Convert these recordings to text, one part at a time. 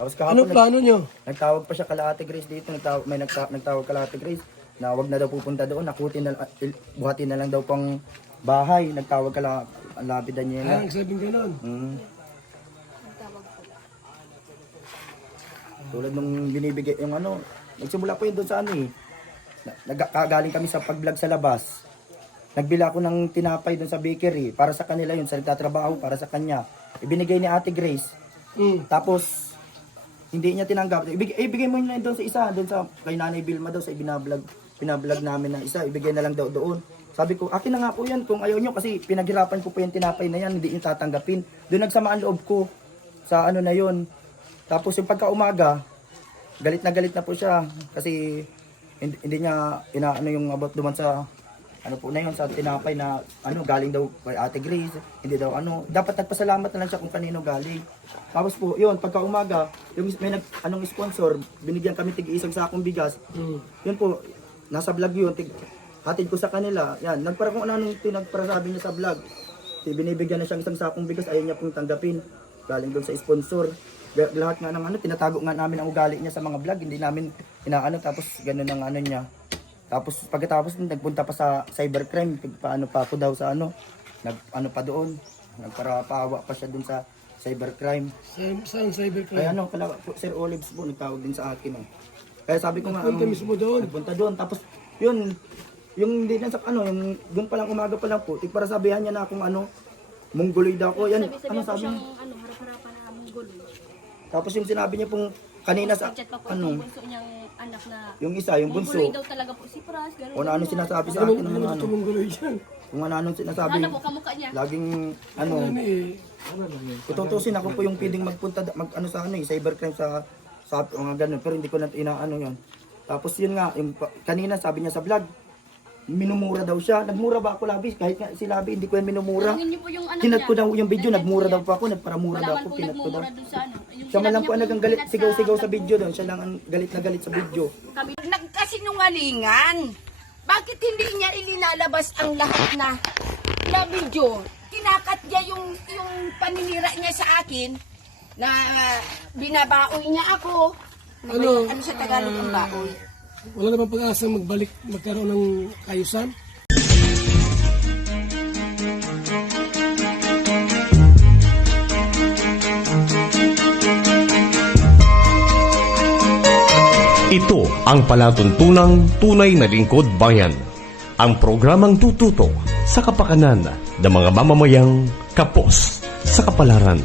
Tapos Anong kahapon, plano nyo? nagtawag pa siya kala Ate Grace dito. Nagtawag kala Ate Grace na wag na daw pupunta doon. Buhatin na lang daw pang bahay. Nagtawag kala Labi Daniela. Nagsabing ganon. Tulad nung binibigay yung ano, nagsimula po yun doon sa ano eh. Nagkagaling kami sa pag-vlog sa labas. Nagbila ako ng tinapay doon sa bakery para sa kanila yun, sa nagtatrabaho para sa kanya. Ibinigay ni Ate Grace. Tapos hindi niya tinanggap. Ibigay mo yun doon sa isa, doon sa kay Nanay Vilma daw sa pinablog namin na isa, ibigay na lang daw doon. Sabi ko, akin na nga po yan kung ayaw nyo kasi pinaghirapan ko po yung tinapay na yan, hindi nyo tatanggapin. Doon nagsamaan loob ko sa ano na yun. Tapos yung pagka-umaga, galit na po siya kasi hindi niya inaano yung about duman sa ano po na yun sa tinapay na ano galing daw kay Ate Grace, hindi daw ano, dapat nagpasalamat na lang siya kung kanino galing. Tapos po, yun, pagka-umaga, yung may anong sponsor, binigyan kami tig-isang sakong bigas. Yun po, nasa vlog yun, hatid ko sa kanila. Yan, nagpara kung anong pinagparasabi niya sa vlog. Binibigyan na siyang isang sakong bigas, ayaw niya pong tanggapin. Galing doon sa sponsor. Lahat nga ng ano, tinatago nga namin ang ugali niya sa mga vlog, hindi namin inaano, tapos ganun ang ano niya. Tapos pagkatapos nagpunta pa sa cybercrime, paano pa ako daw sa ano, ano pa doon, nagparapawa pa siya doon sa cybercrime. Saan cybercrime? Kaya ano, kala Sir Olives po nagtawag din sa akin. Kaya sabi ko nga, Nagpunta mismo doon. nagpunta doon. Tapos yun, yung hindi na sa ano, yung doon pa lang umaga pa lang po, para sabihan niya na akong ano, mongoloid ako. Yan, ano sabi niya? Ano, harap-harapan na mongoloid. Tapos yung sinabi niya pong kanina sa Chat pa po ano, yung bunso niyang anak na yung isa, yung bunso. mongoloid daw talaga po si Pras. Ganun. O ano sinasabi sa Anong akin ng ano. tumungguloy dyan? Kung ano sinasabi. Ano po kamukha niya? Laging ano, Ano eh? tutusin ako po yung pwedeng magpunta ano sa ano cybercrime sa mga ganun, pero hindi ko na inaano 'yon. Tapos yun nga, yung kanina sabi niya sa vlog, minumura daw siya. Nagmura ba ako, Labi? Kahit nga si Labi, hindi ko yan minumura. Tanungin niyo po yung anak Kinat niya. ko daw yung video, nagmura daw pa ako, nagparamura daw Wala ako, man po kinat ko daw. nagmumura dun sa ano. Yung Siya man sinabi lang po niya ang po galit, kinat sa sigaw-sigaw sa vlog. video doon. Siya lang ang galit na galit sa video. Kami Nagkasinungalingan. Bakit hindi niya ilinalabas ang lahat na video? Kinakat niya yung paninira niya sa akin na binabaoy niya ako. Ano? Ano sa Tagalog ang baoy? Wala namang pag-asa magkaroon ng kayusan? Ito ang palatuntunang tunay na lingkod bayan. Ang programang tututok sa kapakanan ng mga mamamayang kapos sa kapalaran.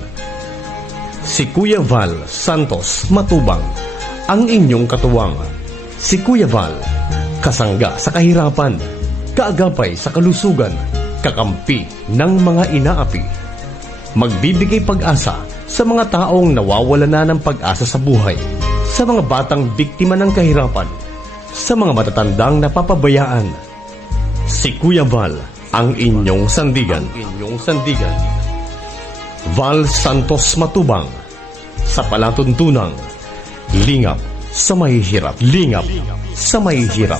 Si Kuya Val Santos Matubang, ang inyong katuwang. Si Kuya Val, kasangga sa kahirapan, kaagapay sa kalusugan, kakampi ng mga inaapi. Magbibigay pag-asa sa mga taong nawawala na ng pag-asa sa buhay, sa mga batang biktima ng kahirapan, sa mga matatandang napapabayaan. Si Kuya Val, ang inyong sandigan. Val Santos Matubang, sa palatuntunang lingap sa mahihirap. Lingap sa mahihirap.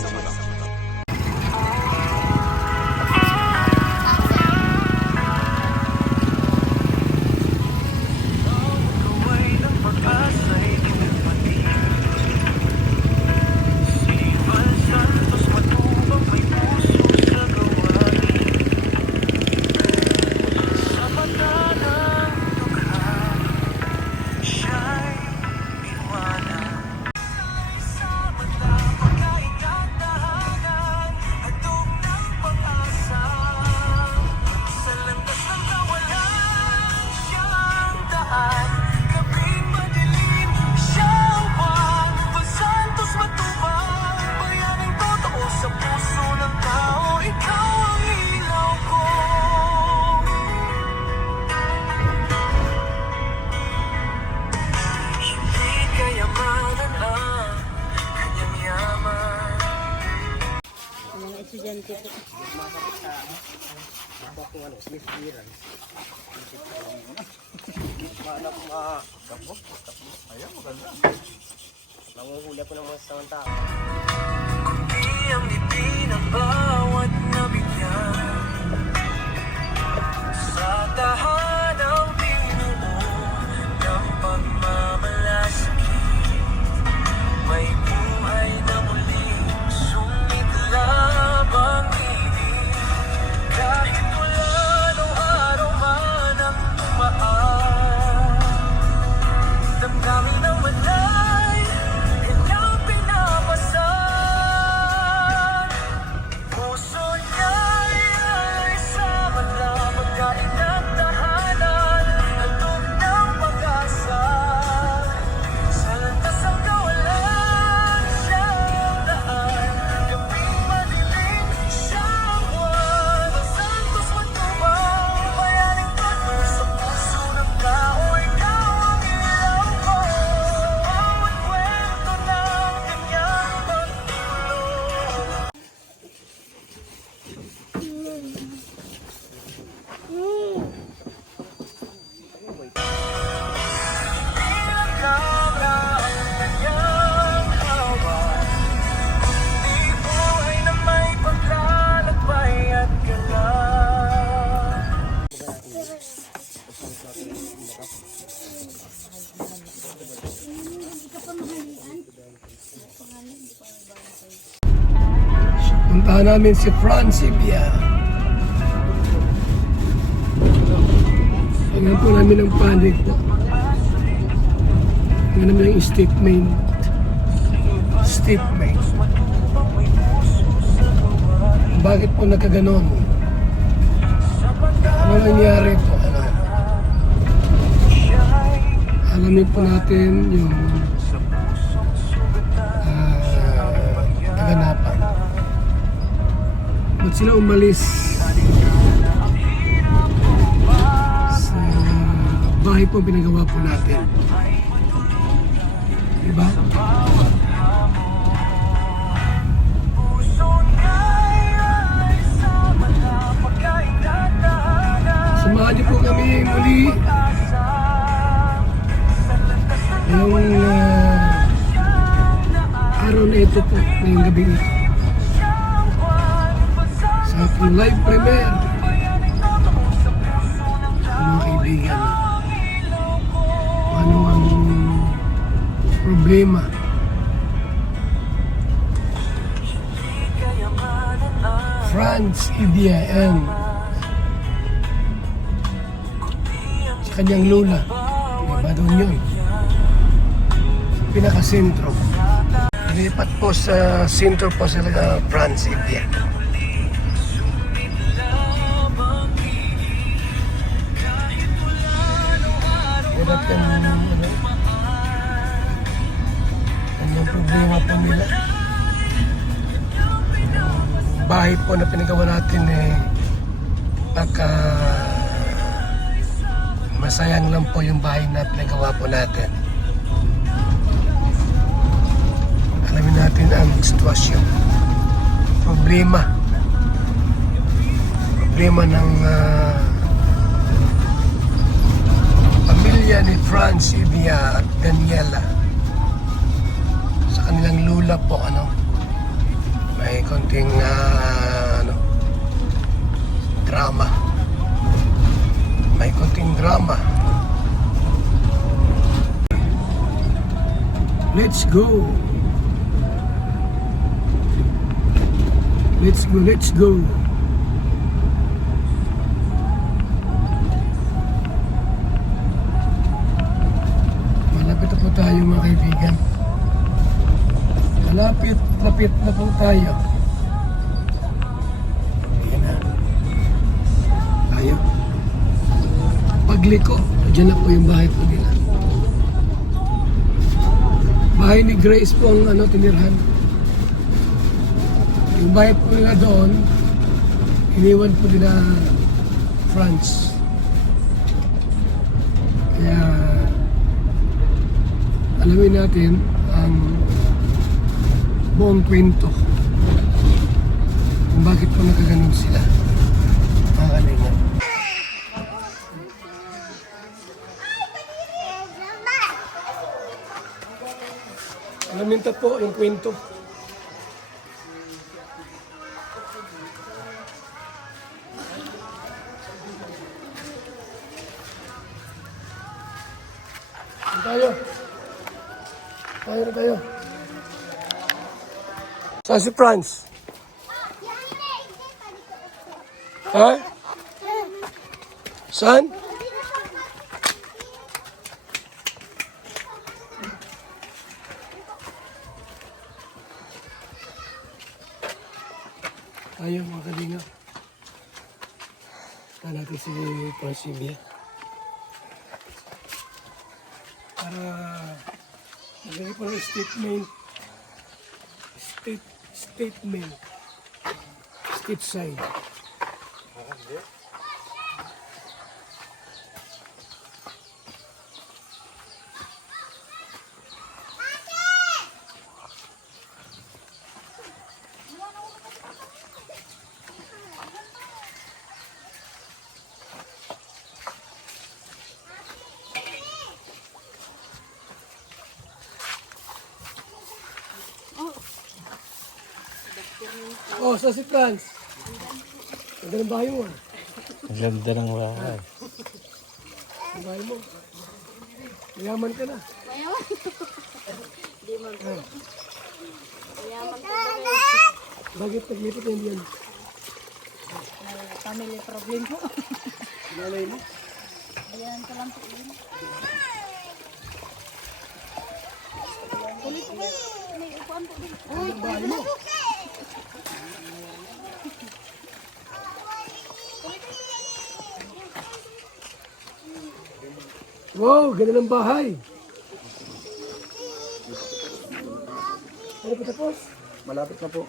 estudyante po. Nanguhuli ako ng mga sasawang tao. Kundi ang ngiti ng bawat nabigyan sa tahanang binuo ng pagmamalas. Puntahan namin si Francibia. Tingnan po namin ang panic po. Tingnan namin ang statement. Bakit po nagkaganon? Ano nangyari po? Ano? Alamin po natin yung kaganapan. Ba't sila umalis sa bahay po pinagawa po natin? Diba? Samahan niyo po kami muli ngayong araw na ito po, ngayong gabi ito. Sa aking live premiere, mga kaibigan, ano ang problema Francibia and sa kanyang lula, diba doon yun, pinakasentro. Lipat po sa sentro po sila Francibia. Hirap yung problema po nila. Bahay po na pinagawa natin pagka masayang lang po yung bahay na pinagawa po natin. Alamin natin ang sitwasyon. Problema ng pamilya ni Francibia at Daniela sa kanilang lula po, ano, may konting drama. May konting drama. Let's go. Let's go. Malapit na po tayo, mga kaibigan. Lapit na po tayo. Ayan na. Tayo. Pagliko, dyan na po yung bahay po nila. Bahay ni Grace po ang tinirhan. Yung bahay po nila doon, iniwan po nila France. Kaya alamin natin ang buong kwento kung bakit po nakaganon sila, mga kaibigan. Alamin ta po yung kwento. Tayo. Saan si Franz? Ha? Saan? Tayo, mga kalinga. Tayo natin si Francibia. Para magiging po ng state side. Oh, sa si Franz. Ganda ng bahay mo. Ang ganda ng bahay. Ang bahay mo. Mayaman ka na. Mayaman. Di man po. Mayaman po ba kayo? Bakit naglipat na yan? May family problem po. Nanay mo? Ayan ka lang po yun. Tuloy po kayo. May upuan po din. Uy, Bahay mo? Wow, ganda ng bahay. Ano pa tapos? Malapit na po.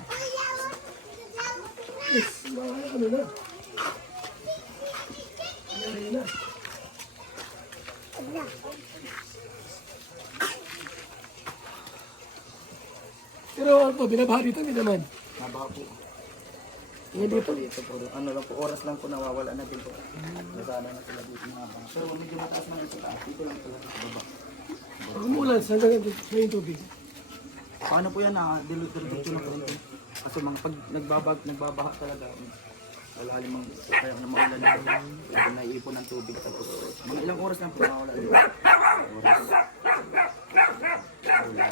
Yes, ano na? Ano na? Pero ano to, binabaha dito, hindi naman. Nabaha po. Ngayon dito, Dito po. Ano lang po, oras lang po nawawala na din po. Nasana na sila dito mga baka. Pero medyo mataas na yung taas. Dito lang pala sa baba. pag umulan, saan ka sa yung tubig? Paano po yan na dilute-dilute na po rin po. Kasi mga pag nagbabaha talaga, malalim ang kaya na maulan na lagi naiipon ng tubig. Tapos mga ilang oras lang po nawawala dito. Oras. Wala.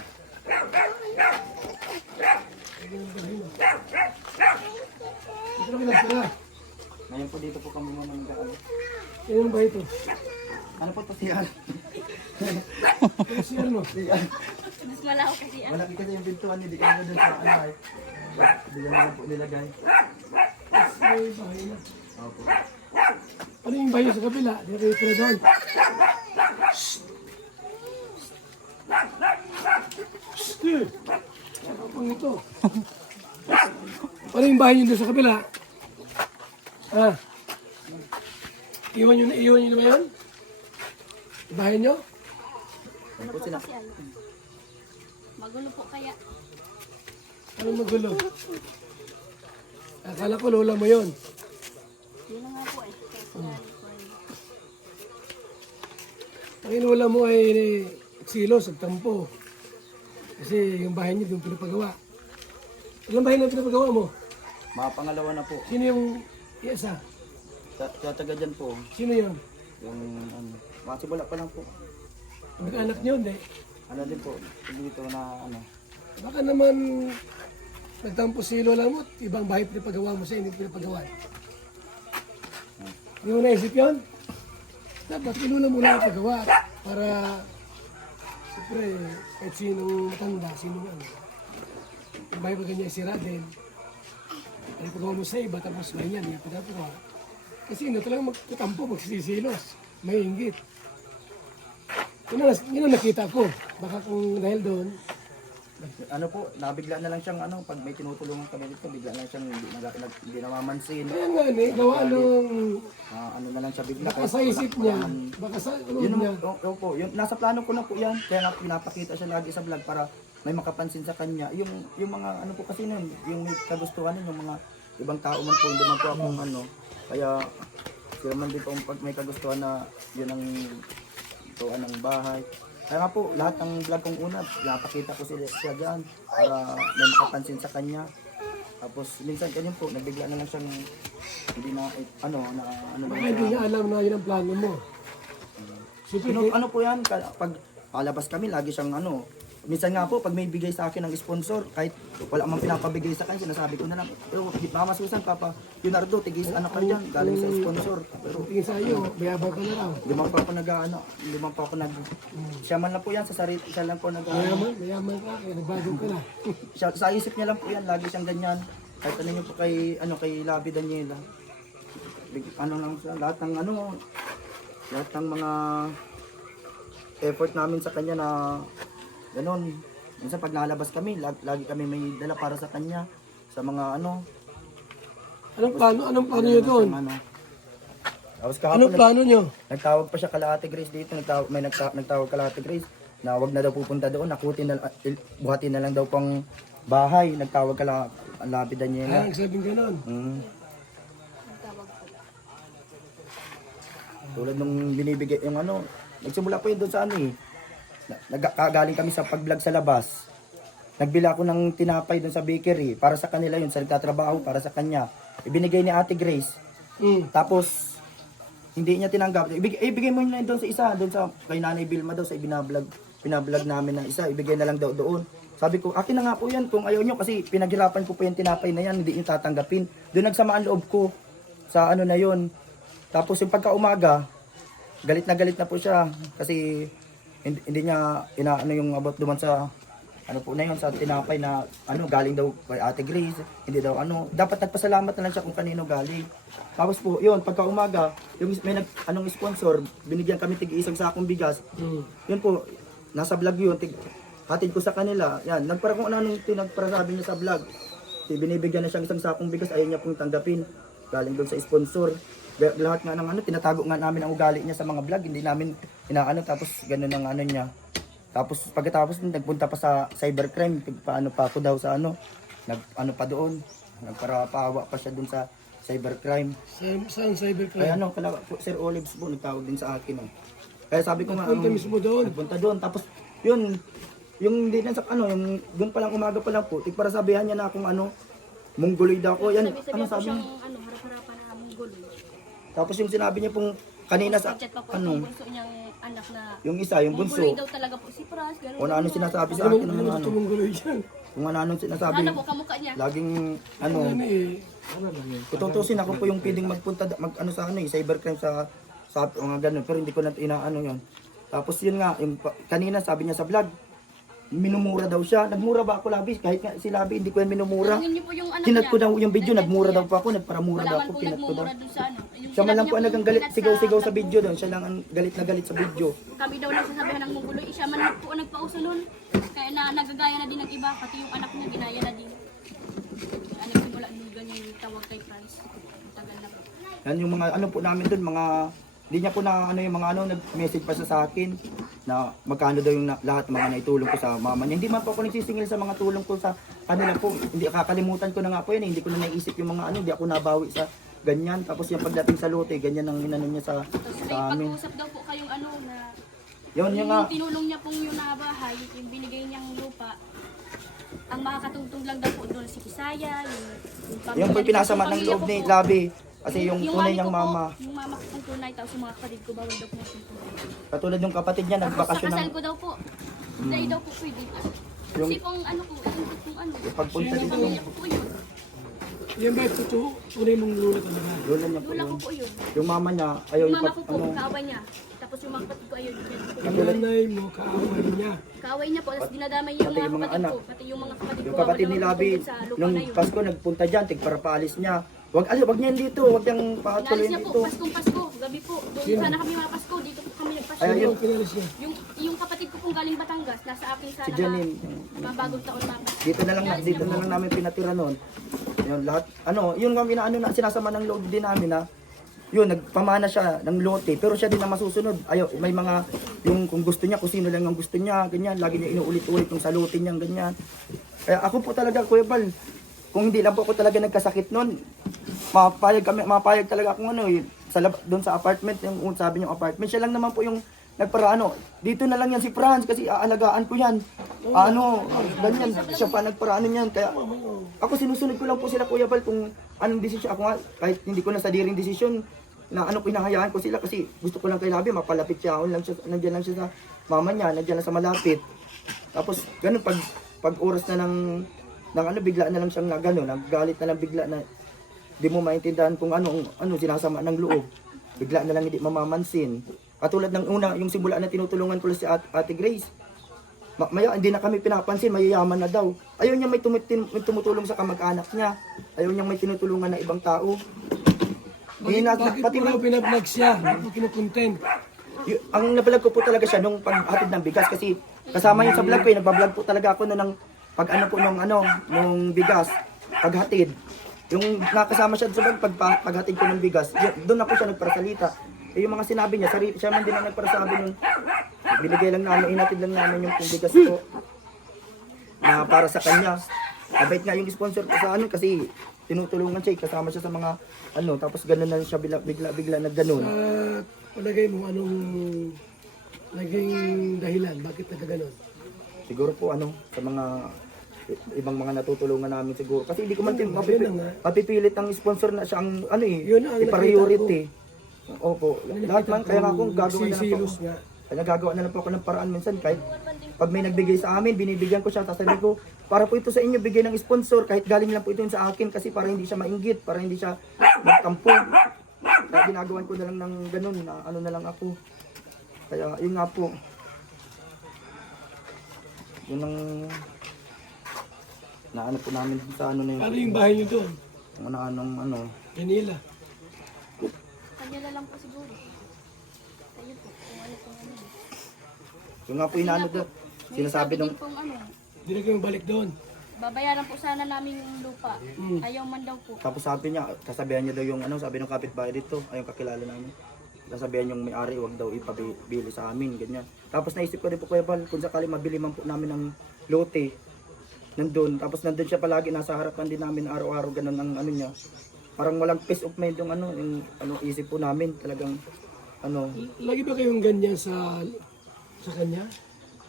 Dito lang kinasira. Ngayon po dito po kami mamanggaan. Yan ba ito? Ano po ito siya? Ano si ano? mas malaw kasi. Malaki kasi yung bintuan, hindi kaya doon sa ano ay. Hindi na lang po nilagay. May bahay na. Opo. Ano yung bahay sa kabila? Di kayo pala doon. Shhh! Ano pang ito? Ano yung bahay nyo doon sa kabila? Ha? Iwan nyo na ba yun? Yung bahay nyo? Ano po sila? Kasi ano. Magulo po kaya. Anong magulo? Akala ko lola mo yun. Yun na nga po eh. Kasi Ang inuwala mo ay silos at tampo. Kasi yung bahay niyo yung pinapagawa. Ilang bahay na pinapagawa mo? Mga pangalawa na po. Sino yung isa? Tataga dyan po. Sino yun? Yung ano. Masibula pa lang po. Ang anak niyo, hindi. Ano din po. Dito na ano. Baka naman nagtampo si lola mo at ibang bahay pinapagawa mo sa hindi pinapagawa. Hindi mo naisip yun? Dapat kinuna mo lang pagawa para siyempre kahit sinong matanda, sinong ano. Yung bahay pa ganyan sira din. Ay pagawa mo sa iba tapos may yan, yung pinapagawa. Kasi hindi talagang magtatampo, magsisilos, may inggit. Yun ang nakita ko. Baka kung dahil doon, Ano po, nabigla na lang siyang ano. Pag may tinutulungan kami dito, bigla na lang siyang hindi namamansin. kaya nga gawa nung Ano na lang siya bigla. baka sa isip niya, baka sa ano Yun niya. po, yun, nasa plano ko na po yan. Kaya nga pinapakita siya lagi sa vlog para may makapansin sa kanya. Yung mga ano po kasi nun, yung may kagustuhan nun, yung mga ibang tao man po, hindi man po akong ano. Kaya sila man din po pag may kagustuhan na yun ang tuan ng bahay. Kaya nga po, lahat ng vlog kong una, pinapakita ko siya dyan para may makapansin sa kanya. Tapos minsan ganyan po, nagbigla na lang siyang hindi na, ano Baka lang hindi siya. niya alam na yun ang plano mo. Siyempre, Ano po yan, pag palabas kami, lagi siyang ano. Minsan nga po, pag may bigay sa akin ng sponsor, kahit wala mang pinapabigay sa kanya, sinasabi ko na lang, pero Mama Susan, Papa Leonardo, tigis ano ka dyan, galing sa sponsor. Pero tingin sa iyo, mayabang ka na raw. hindi man po ako siya man lang po yan, sa sarili, siya lang po Mayaman ka, kaya nagbago ka na. sa isip niya lang po yan, lagi siyang ganyan. Kahit ano niyo po kay Labi Daniela. Ano lang siya, lahat ng mga effort namin sa kanya na ganun. Minsan pag nalabas kami, lagi kami may dala para sa kanya. Sa mga ano. Anong plano niyo doon? Tapos Anong kahapon, plano niyo? nagtawag pa siya kala Ate Grace dito. Nagtawag kala Ate Grace na wag na daw pupunta doon. Buhatin na lang daw pang bahay. Nagtawag kala Labi Daniela. Nagsabing ganon. Tulad nung binibigay yung ano, nagsimula po yun doon sa ano eh. Nagkagaling kami sa pag-vlog sa labas. Nagbila ako ng tinapay doon sa bakery para sa kanila yun, sa nagtatrabaho para sa kanya. Ibinigay ni Ate Grace. Tapos hindi niya tinanggap. Ibigay mo na doon sa isa, doon sa kay Nanay Vilma daw sa pinablog namin na isa, ibigay na lang daw doon. Sabi ko, akin na nga po yan kung ayaw nyo kasi pinaghirapan ko po yung tinapay na yan, hindi nyo tatanggapin. Doon nagsama ang loob ko sa ano na yon. Tapos yung pagka-umaga, galit na po siya kasi hindi niya inaano yung about duman sa ano po na yun, sa tinapay na ano galing daw kay Ate Grace, hindi daw ano, dapat nagpasalamat na lang siya kung kanino galing. Tapos po, yun, pagka-umaga, yung may anong sponsor, binigyan kami tig-isang sakong bigas. Yun po, nasa vlog yun, hatid ko sa kanila. Yan, nagpara kung anong tinagparasabi niya sa vlog. Binibigyan na siyang isang sakong bigas, ayaw niya pong tanggapin. Galing doon sa sponsor. Lahat nga ng ano, tinatago nga namin ang ugali niya sa mga vlog, hindi namin inaano, tapos ganun ang ano niya. Tapos pagkatapos nagpunta pa sa cybercrime, paano pa ako daw sa ano, ano pa doon, nagparapawa pa siya doon sa cybercrime. Saan cybercrime? Kaya ano, kala Sir Olives po nagtawag din sa akin. Kaya sabi ko nga, Nagpunta mismo doon? Nagpunta doon, tapos yun, yung hindi na sa ano, yung doon pa lang umaga pa lang po, para sabihan niya na akong ano, mungguloy daw ko. Yan, Sabi-sabi ano po sabi siyang niya? harap-harapan na mungguloy. Tapos yung sinabi niya pong kanina sa Chat pa po ano, yung bunso niyang anak na yung isa, yung bunso. mungguloy daw talaga po si Pras. Ganun, Kung ano sinasabi sa Ano akin ng mga ano. tumungguloy dyan? Kung ano sinasabi. Ano po kamukha niya? Laging ano, Ano eh, kututusin ako po yung pwedeng magpunta ano sa ano cybercrime sa mga ganun, pero hindi ko na inaano yun. Tapos yun nga, yung, kanina sabi niya sa vlog, minumura daw siya. Nagmura ba ako, Labi? Kahit nga si Labi, hindi ko yan minumura. Tanungin niyo po yung anak Kinat niya. ko daw yung video, Nandyan nagmura po daw yan. pa ako, nagparamura daw Wala ako, man po kinat ko daw. nagmumura dun sa ano. Yung Siya man sinabi lang po niya ang pong galit, kinat sigaw-sigaw sa video doon. Siya lang ang galit na galit sa video. Kami daw nagsasabihan ng mungguloy. Siya man po ang nagpauso nun. Kaya na nagagaya na din ng iba. Pati yung anak niya ginaya na din. Ano simula nung ganyan yung tawag kay Franz. Tagal na po. Yan yung mga ano po namin doon, mga hindi niya po na ano yung mga ano nag-message pa siya sa akin na magkano daw yung lahat ng mga naitulong ko sa mama niya. Hindi man po ako nagsisingil sa mga tulong ko sa kanila po. Hindi kakalimutan ko na nga po yun, hindi ko na naisip yung mga ano, hindi ako nabawi sa ganyan. Tapos yung pagdating sa lote, ganyan ang inano niya sa Tapos may amin. pag-uusap daw po kayong ano na Yun yung nga. yung tinulong niya pong yung nabahay, yung binigay niyang lupa. Ang makakatungtong lang daw po doon si Kisaya, Yung po yung pinasama ng loob ni Labi. Kasi yung tunay mami niyang ko po, mama. Yung mama ko pong tunay, tapos yung mga kapatid ko, bawal daw po yung tunay. Katulad yung kapatid niya, Tapos sa nagbakasyon kasal ng ko daw po, dahil daw po pwede po. Yung- Kasi pong ano po, yung ano, pagpunta yung dito. pamilya ko po yun. yan ba ito tunay mong lula talaga? Lola niya po Lula ko yun. po yun. Yung mama niya, ayaw Yung yung mama ko po, ano. kaaway niya. Tapos yung mga kapatid ko, ayaw din. Ang nanay mo, kaaway niya. Kaaway niya po, tapos dinadamay niya yung Pati mga yung mga kapatid anak. ko. Pati yung mga kapatid ko. Yung kapatid ni wala Labi, naman sa lupa nung na yun. Pasko nagpunta dyan, tigpara paalis niya. Wag niyan dito, wag niyang patuloy Inalis niya po, dito. Pasko, gabi po. Doon sana kami mapasko, dito po kami nagpasko. Ay, Ano ang pinalis niya? Yung kapatid ko pong galing Batangas, nasa akin sana Si Janine. mabagong taon mapa. Dito na lang namin pinatira noon. Yun lahat ano, yun nga inaano na sinasama ng loob din namin na yun nagpamana siya ng lote pero siya din ang masusunod. Ayaw may mga yung kung gusto niya, kung sino lang ang gusto niya, ganyan, lagi niya inuulit-ulit yung salutin niya ganyan. Kaya ako po talaga Kuya Bal, kung hindi lang po ako talaga nagkasakit noon, mapayag talaga akong ano doon sa apartment, yung sabi niyo apartment, siya lang naman po yung nagparaano. Dito na lang yan si Franz kasi aalagaan ko yan. Ganyan, siya pa nagparaano niyan. Kaya ako sinusunod ko lang po sila Kuya Bal kung anong desisyon. Ako nga, kahit hindi ko na sa diring desisyon, na ano pinahayaan ko sila kasi gusto ko lang kay Labi, mapalapit siya. Nandiyan lang siya sa mama niya, nandiyan lang sa malapit. Tapos ganun, pag oras na ng ano, bigla na lang siyang naggalit na lang bigla na di mo maintindihan kung ano sinasama ng loob. Bigla na lang hindi mamamansin. Katulad ng una, yung simula na tinutulungan ko lang si Ate Grace. Maya, hindi na kami pinapansin, mayayaman na daw. Ayaw niya may tumutulong sa kamag-anak niya. Ayaw niya may tinutulungan na ibang tao. Bakit Pati mo pinablog siya? Bakit mo kinukontent? ang nabalag ko po talaga siya nung paghatid ng bigas kasi kasama yun sa vlog ko eh. Nagbablog po talaga ako ng pag ano po nung bigas, paghatid. Yung nakasama siya sa vlog, paghatid ko ng bigas, doon ako siya nagparasalita. Eh, yung mga sinabi niya, siya man din ang nagparasabi nun. Binigay lang namin, inatid lang namin yung bigas ko na para sa kanya. Abait nga yung sponsor ko sa ano kasi tinutulungan siya, kasama siya sa mga ano, tapos gano'n na siya bigla na gano'n. Palagay mo anong naging dahilan? Bakit nagkaganon? Siguro po sa mga ibang mga natutulungan namin siguro. Kasi hindi ko man mapipilit ang sponsor na siya ang Yun ang i-priority. Opo. Lahat man, kaya nga akong gagawin na lang po. Sisilos nga. Kaya nagagawa na lang po ako ng paraan minsan kahit pag may nagbigay sa amin, binibigyan ko siya, tapos sabi ko, para po ito sa inyo, bigay ng sponsor, kahit galing lang po ito sa akin kasi para hindi siya mainggit, para hindi siya magkampo. Kaya ginagawan ko na lang ng ganun, na ano na lang ako. Kaya yun nga po. Yun ang naano po namin sa ano na yun. Ano yung bahay nyo doon? Kung ano. Manila. Kanya na lang po siguro. Ayun po, kung ano po ano. Yung nga po inaano doon. Sinasabi nung, din pong ano, Hindi na kayo balik doon. babayaran po sana namin yung lupa. Ayaw man daw po. tapos sabi niya, kasabihan niya daw yung ano, sabi ng kapitbahay dito, ayong kakilala namin. Kasabihan yung may-ari, wag daw ipabili sa amin, ganyan. Tapos naisip ko rin po Kuya Bal, kung sakali mabili man po namin ng lote, nandun. Tapos nandun siya palagi, nasa harapan din namin araw-araw, ganun ang ano niya. Parang walang peace of mind yung ano, isip po namin, talagang ano. Lagi ba kayong ganyan sa kanya?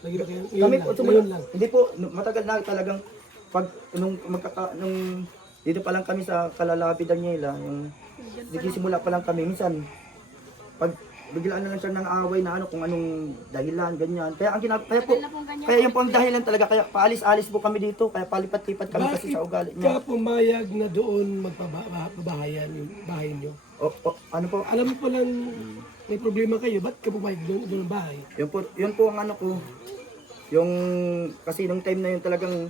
Lagi ba kayong Kami po, ngayon lang? hindi po, matagal na talagang, pag, nung dito pa lang kami sa Kalalabi Daniela, yung, simula pa lang kami, minsan, pag biglaan na lang siya ng away na ano, kung anong dahilan, ganyan. Kaya ang kaya po, Tagal na pong ganyan kaya po. yung po ang dahilan talaga, kaya paalis-alis po kami dito, kaya palipat-lipat kami kasi sa ugali Bakit niya. ka pumayag na doon magpabahayan yung bahay nyo? Ano po, Alam mo palang may problema kayo, ba't ka pumayag doon ang bahay? yun po ang ano ko, yung, kasi nung time na yun talagang,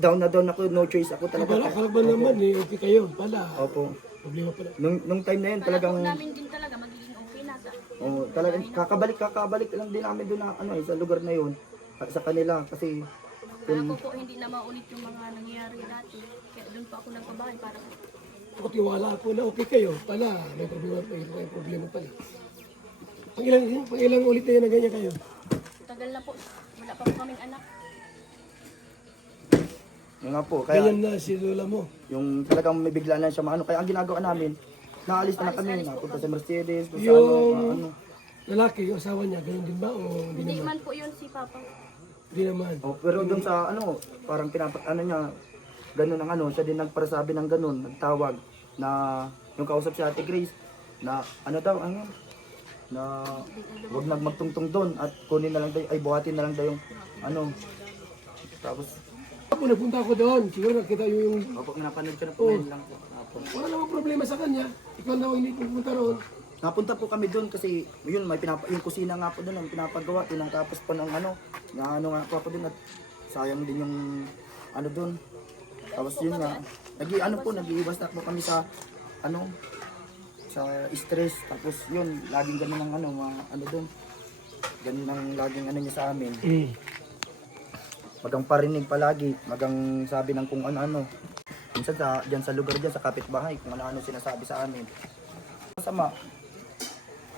down na down ako, no choice ako talaga. Akala ba naman okay kayo pala? Opo. Problema pala. Nung time na yun talagang, Kala po namin din talaga magiging okay na. talagang kakabalik lang din namin doon na, sa lugar na yun, sa kanila, kasi, Kala ko po hindi na maulit yung mga nangyayari dati. Kaya doon pa ako nagpabahay para Ako tiwala ako na okay kayo pala. May problema pala. Pang ilang ulit na yan na ganyan kayo? tagal na po. Wala pa po kaming anak. yun nga po, kaya, Ganyan na si lola mo. yung talagang may bigla na siya maano, kaya ang ginagawa namin, naalis na kami, napunta sa Mercedes, kung sa Yung lalaki, yung asawa niya, ganyan din ba? O hindi Hindi naman? man po yun si Papa. Hindi naman. pero doon sa parang niya, ganun ang siya din nagparasabi ng ganun, nagtawag, na, yung kausap si Ate Grace, na, na, wag magtungtong doon, at kunin na lang daw, ay buhatin na lang daw yung, tapos, Ako nagpunta ako doon, siguro nakita yung opo, napanood ko na po ngayon lang po. Opo. wala namang problema sa kanya. Ikaw na hindi pupunta roon. Napunta po kami doon kasi yun yung kusina nga po doon ang pinapagawa, tinatapos pa ng nga po ako doon at sayang din yung doon. Tapos yun nga, nag-iiwas na po kami sa sa stress, tapos yun, laging ganun ang doon. Ganun ang laging niya sa amin. Magang parinig palagi, magang sabi ng kung ano-ano. Minsan diyan sa lugar diyan sa kapitbahay, kung ano-ano sinasabi sa amin. Masama.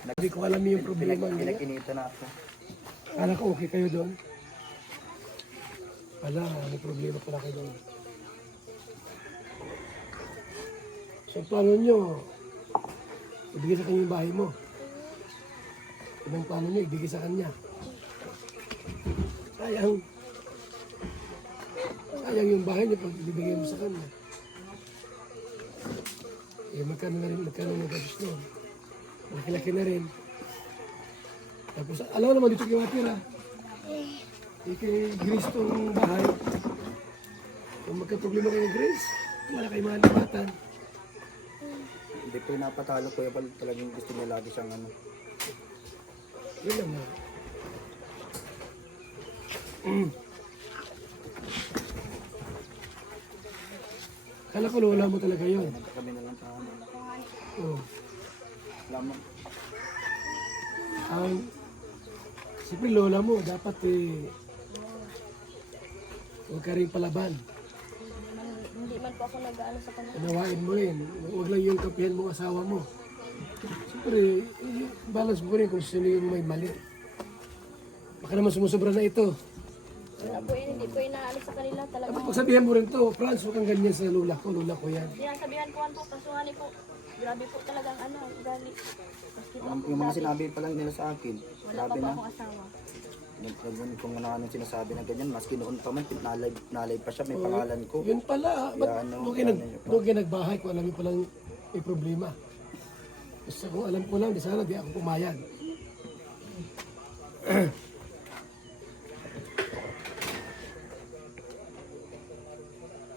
Hindi ko alam yung problema niya. Pinakinita na ako. Kala ko okay kayo doon. Wala, may problema pala kayo doon. So, plano nyo, ibigay sa kanya yung bahay mo. Ibang plano nyo, ibigay sa kanya. Sayang yung bahay niya pag ibigay mo sa kanya. Magkano na gadis doon. Malaki-laki na rin. Tapos, alam mo naman dito kayo matira. Kay Grace itong bahay. Kung magka-problema kayo ng Grace, wala kayo malipatan. Hindi po napatalo ko yung talagang gusto niya lagi siyang Yun naman. Kala ko lola mo talaga yun. kami na lang sa Oh. lamang. Siyempre lola mo, dapat huwag ka rin palaban. Hindi man po ako nag-ano sa kanya. Unawain mo rin. Huwag lang yung kapihan mo asawa mo. Siyempre, balance mo rin kung sino yung may mali. Baka naman sumusobra na ito. Wala po yun, hindi po inaalis sa kanila talaga. Dapat pagsabihan mo rin to, Franz, huwag kang ganyan sa lola ko yan. Sinasabihan ko po, kasuhani po. Grabe po talagang ugali. Maski po ako Yung mga dati, sinabi pa lang nila sa akin, wala pa sabi po na, akong asawa. kung ano sinasabi na ganyan, maski noon pa man, nalive pa siya, may pangalan ko. Yun pala, ba't Yan, doon kayo nagbahay kung alam niyo palang may problema? Basta kung alam ko lang, di sana di ako pumayag.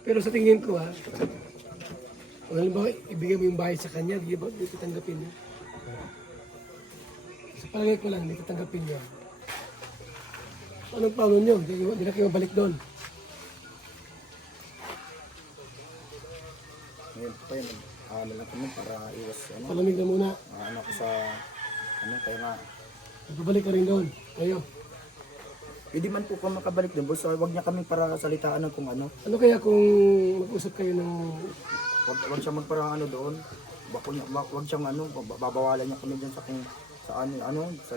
Pero sa tingin ko kung halimbawa ibigay mo yung bahay sa kanya, di ba dito tanggapin niya? Sa palagay ko lang, dito tanggapin niya. Anong plano niyo? Hindi na kayo balik doon. Ngayon pa yun, ano lang kami para iwas, Palamig na muna. ano ko sa, kaya nga, Babalik ka rin doon. Kayo. hindi man po kami makabalik doon, boss, wag niya kami para salitaan ng kung ano. Ano kaya kung mag-usap kayo ng... Wag siya magparang doon. Wag siyang babawalan niya kami diyan sa kung saan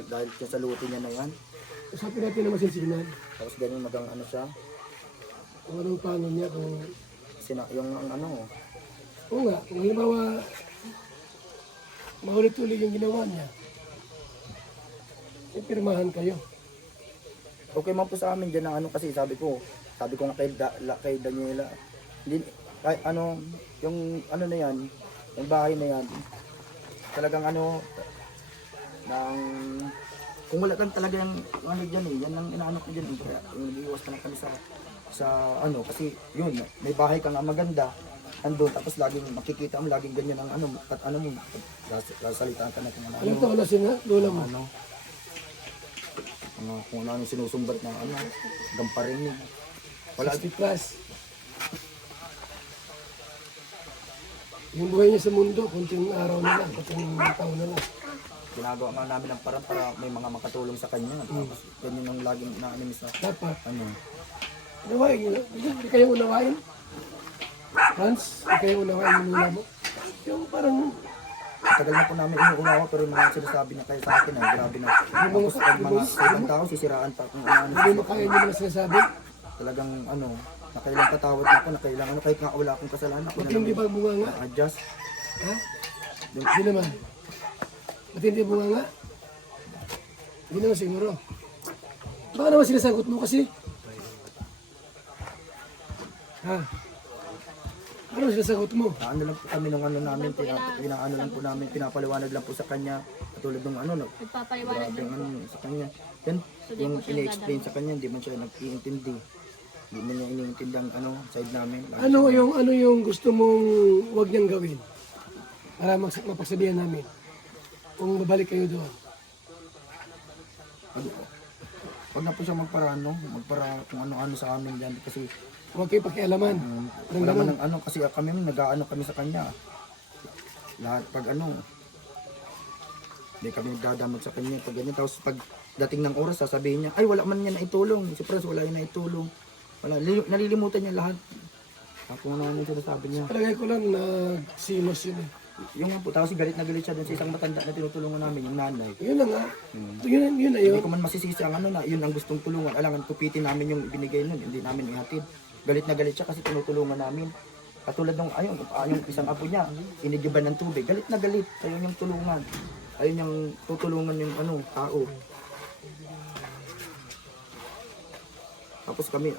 dahil sa luto niya na yan. Usapin natin na masinsinan. Tapos ganun magang siya. Kung anong plano niya, kung... Oo nga, kung halimbawa, maulit-ulit yung ginawa niya, ipirmahan kayo. Okay man po sa amin diyan na kasi sabi ko nga kay Daniela. Hindi yung na yan, yung bahay na yan. Talagang nang kung wala kang talagang diyan yan ang inaano ko diyan, kaya nag-iwas na lang kami sa kasi yun, may bahay ka nga maganda. Andun, tapos laging makikita mo, laging ganyan ang mo, sasalitaan ka na kung Alam taon na sila, lola mo. Kung ano sinusumbat na gamparin. Wala 60 plus. Yung buhay niya sa mundo, kunting araw na lang, kunting taon na lang. Ginagawa nga namin ng parang para may mga makatulong sa kanya. Tapos ganyan ang laging na-animis na Dapat. Unawain nyo. Hindi kayo unawain. Hans, hindi kayo unawain yung lula mo. Yung parang... Tagal na po namin inuunawa pero yung mga sinasabi niya kayo sa akin grabe na. Tapos pag mga ibang tao sisiraan pa kung ano. Hindi mo kaya nyo na sinasabi. Talagang nakailang patawad na ako, nakailang kahit nga wala akong kasalanan ako Ba't hindi ba bunga nga? adjust. Ha? Hindi naman. Ba't hindi bunga nga? Hindi naman siguro. Baka naman sinasagot mo kasi. Ha? Ano sinasagot mo? Ano lang po kami nung namin, pinaano lang po namin, pinapaliwanag lang po sa kanya. Katulad ng Nagpapaliwanag grabe lang ang sa kanya. Yan, yung ini-explain sa kanya, hindi man siya nag-iintindi. Hindi man niya iniintindi ang side namin. Ano yung gusto mong wag niyang gawin? Para mapagsabihan namin. Kung babalik kayo doon. Wag na po siya magpara kung ano-ano sa amin dyan. Kasi Huwag kayo pakialaman. wala man ng kasi kami nag-aano kami sa kanya. Lahat pag hindi kami nagdadamag sa kanya pag ganyan. Tapos pag dating ng oras sasabihin niya, ay wala man niya na itulong. Si Pres wala niya na itulong. Wala, nalilimutan niya lahat. Kung ano yung sinasabi niya. Palagay ko lang nagsilos yun eh. Yung nga po, tapos galit na galit siya dun sa isang matanda na tinutulungan namin, yung nanay. Yun na nga. Yun na yun. Hindi ko man masisisi ang yun ang gustong tulungan. Alangan, kupitin namin yung binigay nun, hindi namin ihatid. Galit na galit siya kasi tinutulungan namin. Katulad ng yung isang apo niya, inigiban ng tubig. Galit na galit, ayaw niyang tulungan. Ayaw niyang tutulungan yung tao. Tapos kami,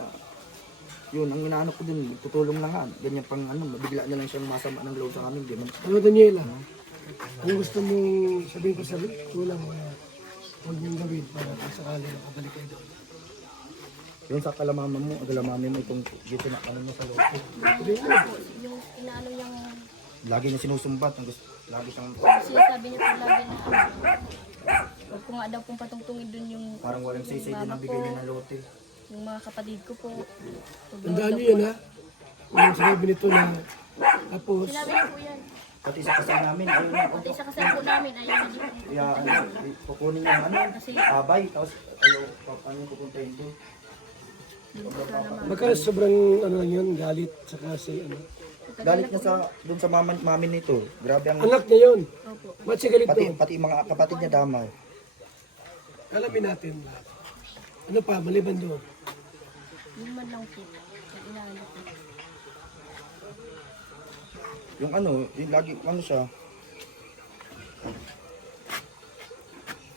yun, ang inaano ko dun, tutulong na nga. Ganyan pang mabigla na lang siyang masama ng loob sa amin. Di man. Daniela, kung gusto mong sabihin ko sa tulang huwag niyong gawin para sakali na kabalik kayo doon. Yun sa kalamama mo, itong dito na mo sa loob. yung inaano niyang Lagi niya sinusumbat, lagi siyang sinasabi niya po lagi na huwag ko nga daw pong patungtungin dun yung parang walang sisay din ang bigay niya ng lote. yung mga kapatid ko po. Tandaan niyo yan ha. Yung sinabi nito na tapos Sinabi niya po yan. Pati sa kasal namin, ayun na. Pati sa kasal po namin, ayaw na din. Kaya kukunin niya abay, tapos pupuntahin doon. baka sobrang lang yun, galit sa kasi Galit niya doon sa mamin nito. Grabe ang anak niya yun. Opo. Ba't siya galit doon? pati mga kapatid niya damay. Alamin natin lahat. Ano pa, maliban doon? Yun man lang po. Yung inaano po. Yung lagi siya.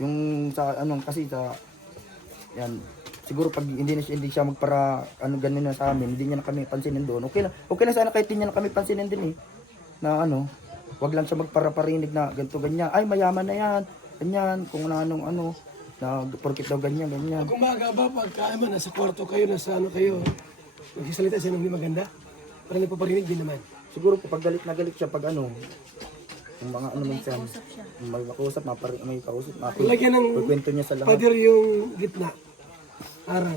Yung sa kasi sa yan siguro pag hindi siya magpara ganun na sa amin, hindi niya na kami pansinin doon. Okay na sana kahit hindi niya na kami pansinin din na wag lang siya magpara-parinig na ganito ganyan. Ay mayaman na yan. Ganyan kung anong Na porkit daw ganyan, ganyan. Kung maaga ba, pagka naman, nasa kwarto kayo, nasa ano kayo, nagsisalita siya ng hindi maganda, parang nagpaparinig din naman. Siguro po pag galit na galit siya pag ano, yung mga ano May minsan, kausap siya. may makausap, may kausap, Lagyan ng kwento niya sa lahat. pader yung gitna. Araw.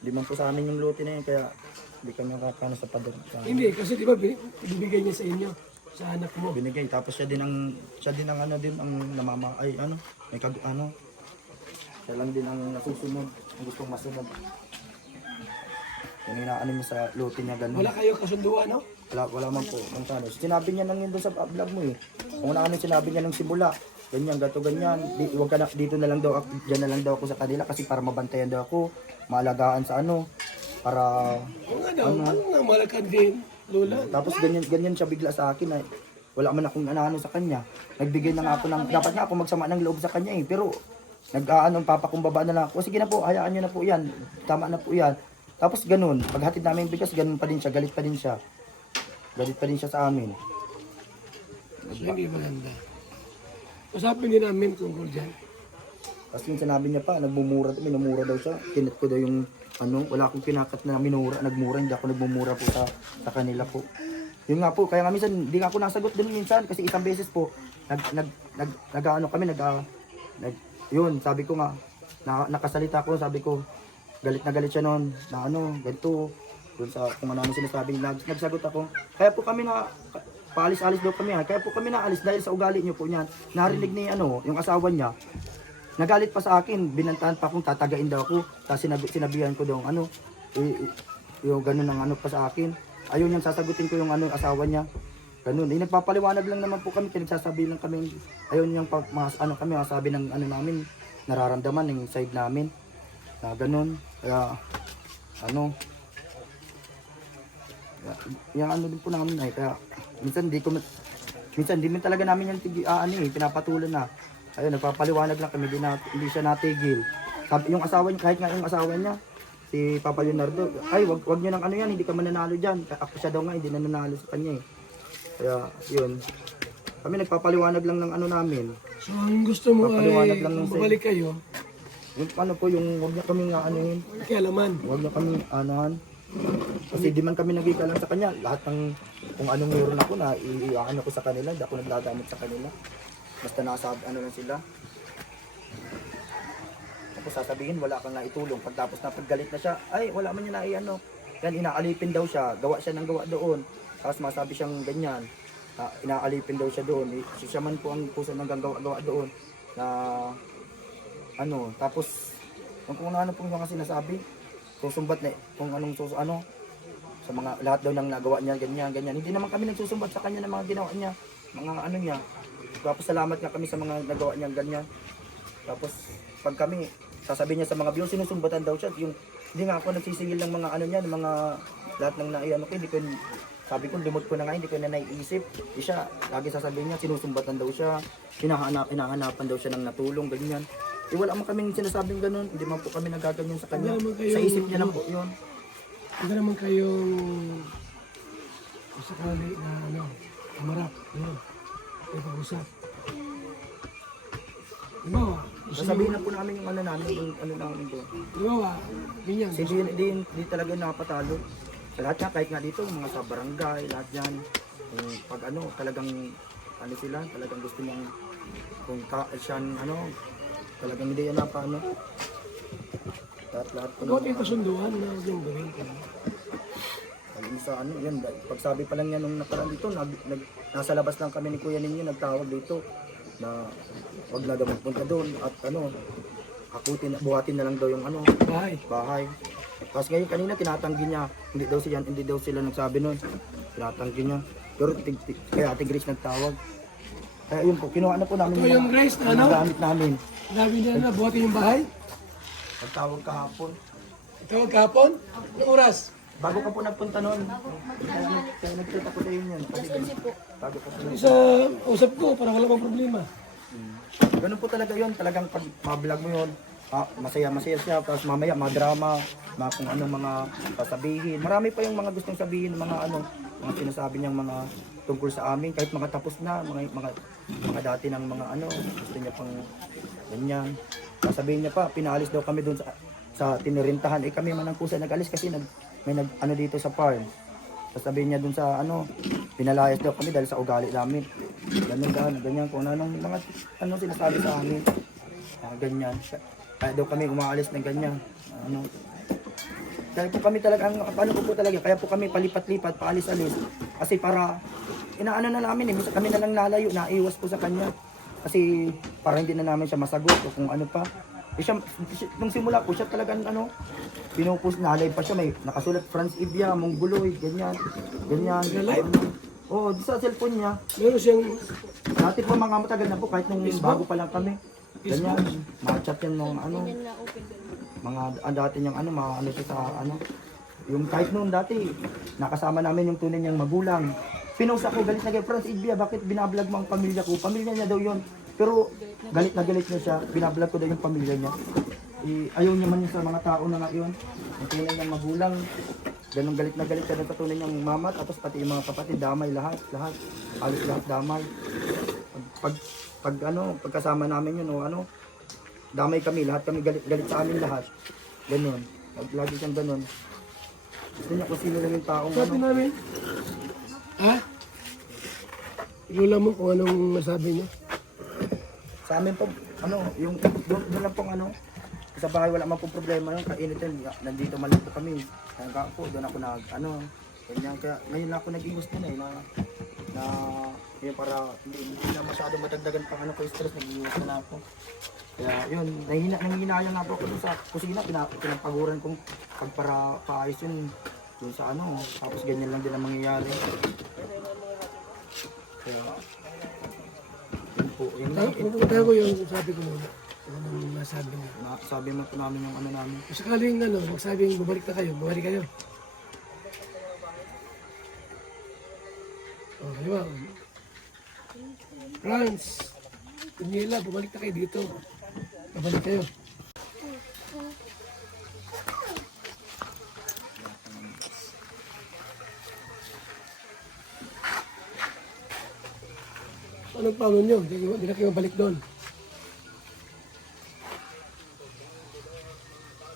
Di man po sa amin yung lote na yun, kaya hindi kami nakakano sa pader. Hindi, kasi di ba binibigay niya sa inyo, sa anak mo. Binigay, tapos siya din ang ano din, ang ay ano, may ano, siya lang din ang nasusunod, ang gustong masunod. Yung inaano niya sa lote niya ganun. Wala kayo kasunduan, no? Wala man po. Ang ano, sinabi niya nang yun doon sa vlog mo eh. Kung ano sinabi niya nung simula, ganyan, gato, ganyan. Huwag ka na, dito na lang daw, dyan na lang daw ako sa kanila kasi para mabantayan daw ako, maalagaan sa ano, para Kung ano nga malakan din, Lola. tapos ganyan siya bigla sa akin ay wala man akong ano sa kanya. Nagbigay na nga ako ng dapat nga ako magsama ng loob sa kanya eh, pero papakumbaba na lang ako. Sige na po, hayaan niyo na po 'yan. Tama na po 'yan. Tapos ganun, paghatid namin bigas, ganun pa din siya, galit pa din siya. Galit pa din siya sa amin. So, hindi maganda. Usapin din namin tungkol dyan. Kasi yung sinabi niya pa, minumura daw siya. Kinit ko daw yung ano, wala akong kinakat na nagmura, hindi ako nagmumura po sa kanila po. Yun nga po, kaya nga minsan, hindi nga ako nasagot din minsan kasi isang beses po, yun, sabi ko nga, nakasalita ko, sabi ko, galit na galit siya noon, na ano, ganito, dun sa kung ano sinasabi, nagsagot ako. Kaya po kami na, paalis-alis daw kami ha, kaya po kami naalis dahil sa ugali niyo po niyan. Narinig ni ano, yung asawa niya, nagalit pa sa akin, binantahan pa akong tatagain daw ako, tapos sinabihan ko daw, ano, yung ganun ang ano pa sa akin. Ayun yung sasagutin ko yung ano, asawa niya. Ganun. Nagpapaliwanag lang naman po kami, pinagsasabi lang kami. Ayun yung kami, masabi ng ano namin, nararamdaman ng side namin. Na ganun. Kaya, ano, yung ano din po namin ay, kaya, minsan di mo talaga namin yung pinapatulan na. Ayun, nagpapaliwanag lang kami, hindi siya natigil. Sabi, yung asawa niya, kahit nga yung asawa niya, si Papa Leonardo, ay wag niyo nang ano yan, hindi ka mananalo diyan. Ako siya daw nga hindi nananalo sa kanya eh. Kaya yun. Kami nagpapaliwanag lang ng ano namin. So, ang gusto mo ay, Papaliwanag lang ng kung bumalik kayo, Yung ano po yung wag niya kaming aanohin. kialaman. Wag niya kaming anohan. Kasi di man kami nagkikalang sa kanya. Lahat ng kung anong meron ako na iaano ko sa kanila, hindi ako nagdagamit sa kanila. Basta nasa ano lang sila. Tapos sasabihin wala kang naitulong. Pagtapos na paggalit na siya, ay wala man niya naiano. Yan inaalipin daw siya, gawa siya ng gawa doon. Tapos masabi siyang ganyan, inaalipin daw siya doon. Siya man po ang puso ng gawa doon na ano, tapos kung ano po yung sinasabi, susumbat na kung anong sa mga lahat daw ng nagawa niya, ganyan. Hindi naman kami nagsusumbat sa kanya ng mga ginawa niya, mga ano niya. Tapos salamat nga kami sa mga nagawa niya, ganyan. Tapos pag kami, sasabihin niya sa mga views, sinusumbatan daw siya. Yung, hindi nga ako nagsisingil ng mga ano niya, ng mga lahat ng naiano ko, hindi ko, sabi ko, limot ko na nga, hindi ko na naiisip. Siya, lagi sasabihin niya, sinusumbatan daw siya, hinahanapan daw siya ng natulong, ganyan. Wala man kaming sinasabing ganun, hindi man po kami nagaganyan sa kanya. Sa isip niya lang po yun. Hindi naman kayong sakali na ano, kamarap. Yun. May pag-usap. Dibawa, Sasabihin na po namin yung ano namin, yung ano namin doon. dibawa, ganyan. Kasi di talaga nakapatalo. Sa lahat nga, kahit nga dito, mga sa barangay, lahat yan. Pag ano, talagang, ano sila, talagang gusto niyang, kung siya, ano, talagang hindi yan na paano. Lahat po Ikaw yung kasunduan na yung gawin ko. Ang isa ano, yan, pagsabi pa lang niya nung nakaraan dito, nasa labas lang kami ni Kuya Ninyo, nagtawag dito na wag na daw magpunta doon at ano, buhatin na lang daw yung ano, bahay. Tapos ngayon kanina tinatanggi niya, hindi daw sila nagsabi noon. Tinatanggi niya. Pero kaya Ate Grace nagtawag. Kaya yun po, kinuha na po namin Ito yung Grace na ano? gamit namin. Sabi niya na, buhatin yung bahay. Nagtawag kahapon. Ito kahapon? Anong oras? Bago ka po nagpunta noon. Kaya nagkita ko sa inyo yan. Bago pa po. Sa usap ko, para wala bang problema. Ganun po talaga yun. Talagang pag ma-vlog mo yun, masaya siya. Tapos mamaya madrama, kung anong mga sasabihin. Marami pa yung mga gustong sabihin, mga sinasabi niyang mga tungkol sa amin. Kahit mga tapos na, mga dati ng mga gusto niya pang Ganyan. Sasabihin niya pa, pinaalis daw kami doon sa tinirintahan. Eh kami man ang kusa nag-alis kasi may ano dito sa farm. Sasabihin niya doon sa pinalayas daw kami dahil sa ugali namin. Ganyan kung anong mga sinasabi sa amin. Ganyan. Kaya daw kami umaalis ng ganyan. Kaya po kami talaga, kaya po kami palipat-lipat, paalis-alis. Kasi para, inaano na namin minsan kami na lang nalayo, naiwas po sa kanya. Kasi para hindi na namin siya masagot o kung ano pa. Eh siya, nung simula po siya talagang pinupus, nalay pa siya, may nakasulat Franz Ibia, Mongoloid, ganyan. Oo, sa cellphone niya. Meron siyang Dati po mga matagal na po, kahit nung bago pa lang kami. Ganyan, ma-chat yan nung Ganyan na open doon. mga dati niyang mga siya sa yung kahit noon dati nakasama namin yung tunay niyang magulang. Pinost ako, galit na galit, Franz Ibia, bakit binablog mo ang pamilya ko? Pamilya niya daw yun. Pero galit na siya, binablog ko daw yung pamilya niya. Ayaw niya man yun sa mga tao na nga yun. Yung tunay niyang magulang, ganun galit na galit siya sa tunay niyang mama, tapos pati yung mga kapatid, damay lahat. Halos lahat damay. Pagkasama namin yun, damay kami, lahat kami galit sa amin lahat. Ganun. Lagi siyang ganun. Gusto niya kung sino lang yung taong sabi namin. Ha? Ilula mo kung anong masabi niya. Sa amin po, yung doon lang pong sa bahay wala man pong problema yun. Kainit yun, nandito man lang po kami. Kaya po, doon ako ganyan. Kaya ngayon lang ako nag-iwas din na yun para hindi na masyado matagdagan pang ko stress, nag-iwas na ako. Kaya yun, nanginayang nga po ako sa kusina, pinapaguran kong para paayos yun doon sa tapos ganyan lang din ang mangyayari. Kaya, yun po, yun lang. Pupunta ko yung sabi ko muna. Anong nasabi niya. Sabi mo po namin yung namin. Kung sakaling magsabing bumalik kayo. Oh, di ba? Franz, Daniela, bumalik na kayo dito. Babalik kayo. Anong plano nyo? Hindi na kayo mabalik doon.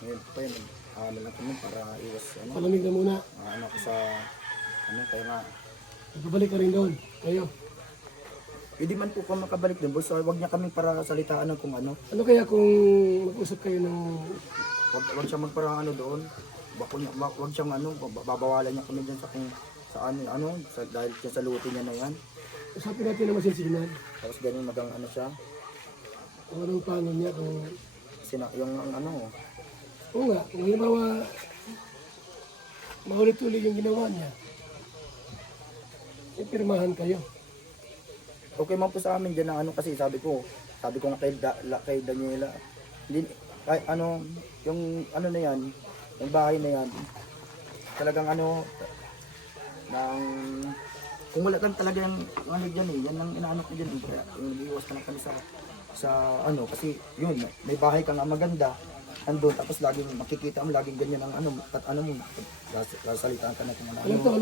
Ngayon po yun, lang kami para iwas Palamig na muna. ko sa kaya nga. Babalik ka rin doon. Kayo. Hindi man po kung makabalik doon, so wag niya kami para salitaan ng kung ano. Ano kaya kung mag-usap kayo ng... Wag siya magparang doon. Wag siyang babawalan niya kami dyan sa kung dahil sa luto niya na yan. Usapin natin naman sinsinan. Tapos ganun magang siya. Kung anong plano niya, kung... Yung Oo nga, kung halimbawa, maulit-ulit yung ginawa niya, pirmahan kayo. Okay man po sa amin dyan na kasi sabi ko nga kay Daniela, hindi, yung na yan, yung bahay na yan, talagang kung wala kang talaga yung dyan yan ang inaano ko dyan, yung nag-iwas ka na kami sa kasi yun, may bahay kang maganda, andun, tapos laging makikita mo, laging ganyan ang sasalitaan ka na kung Alam ko,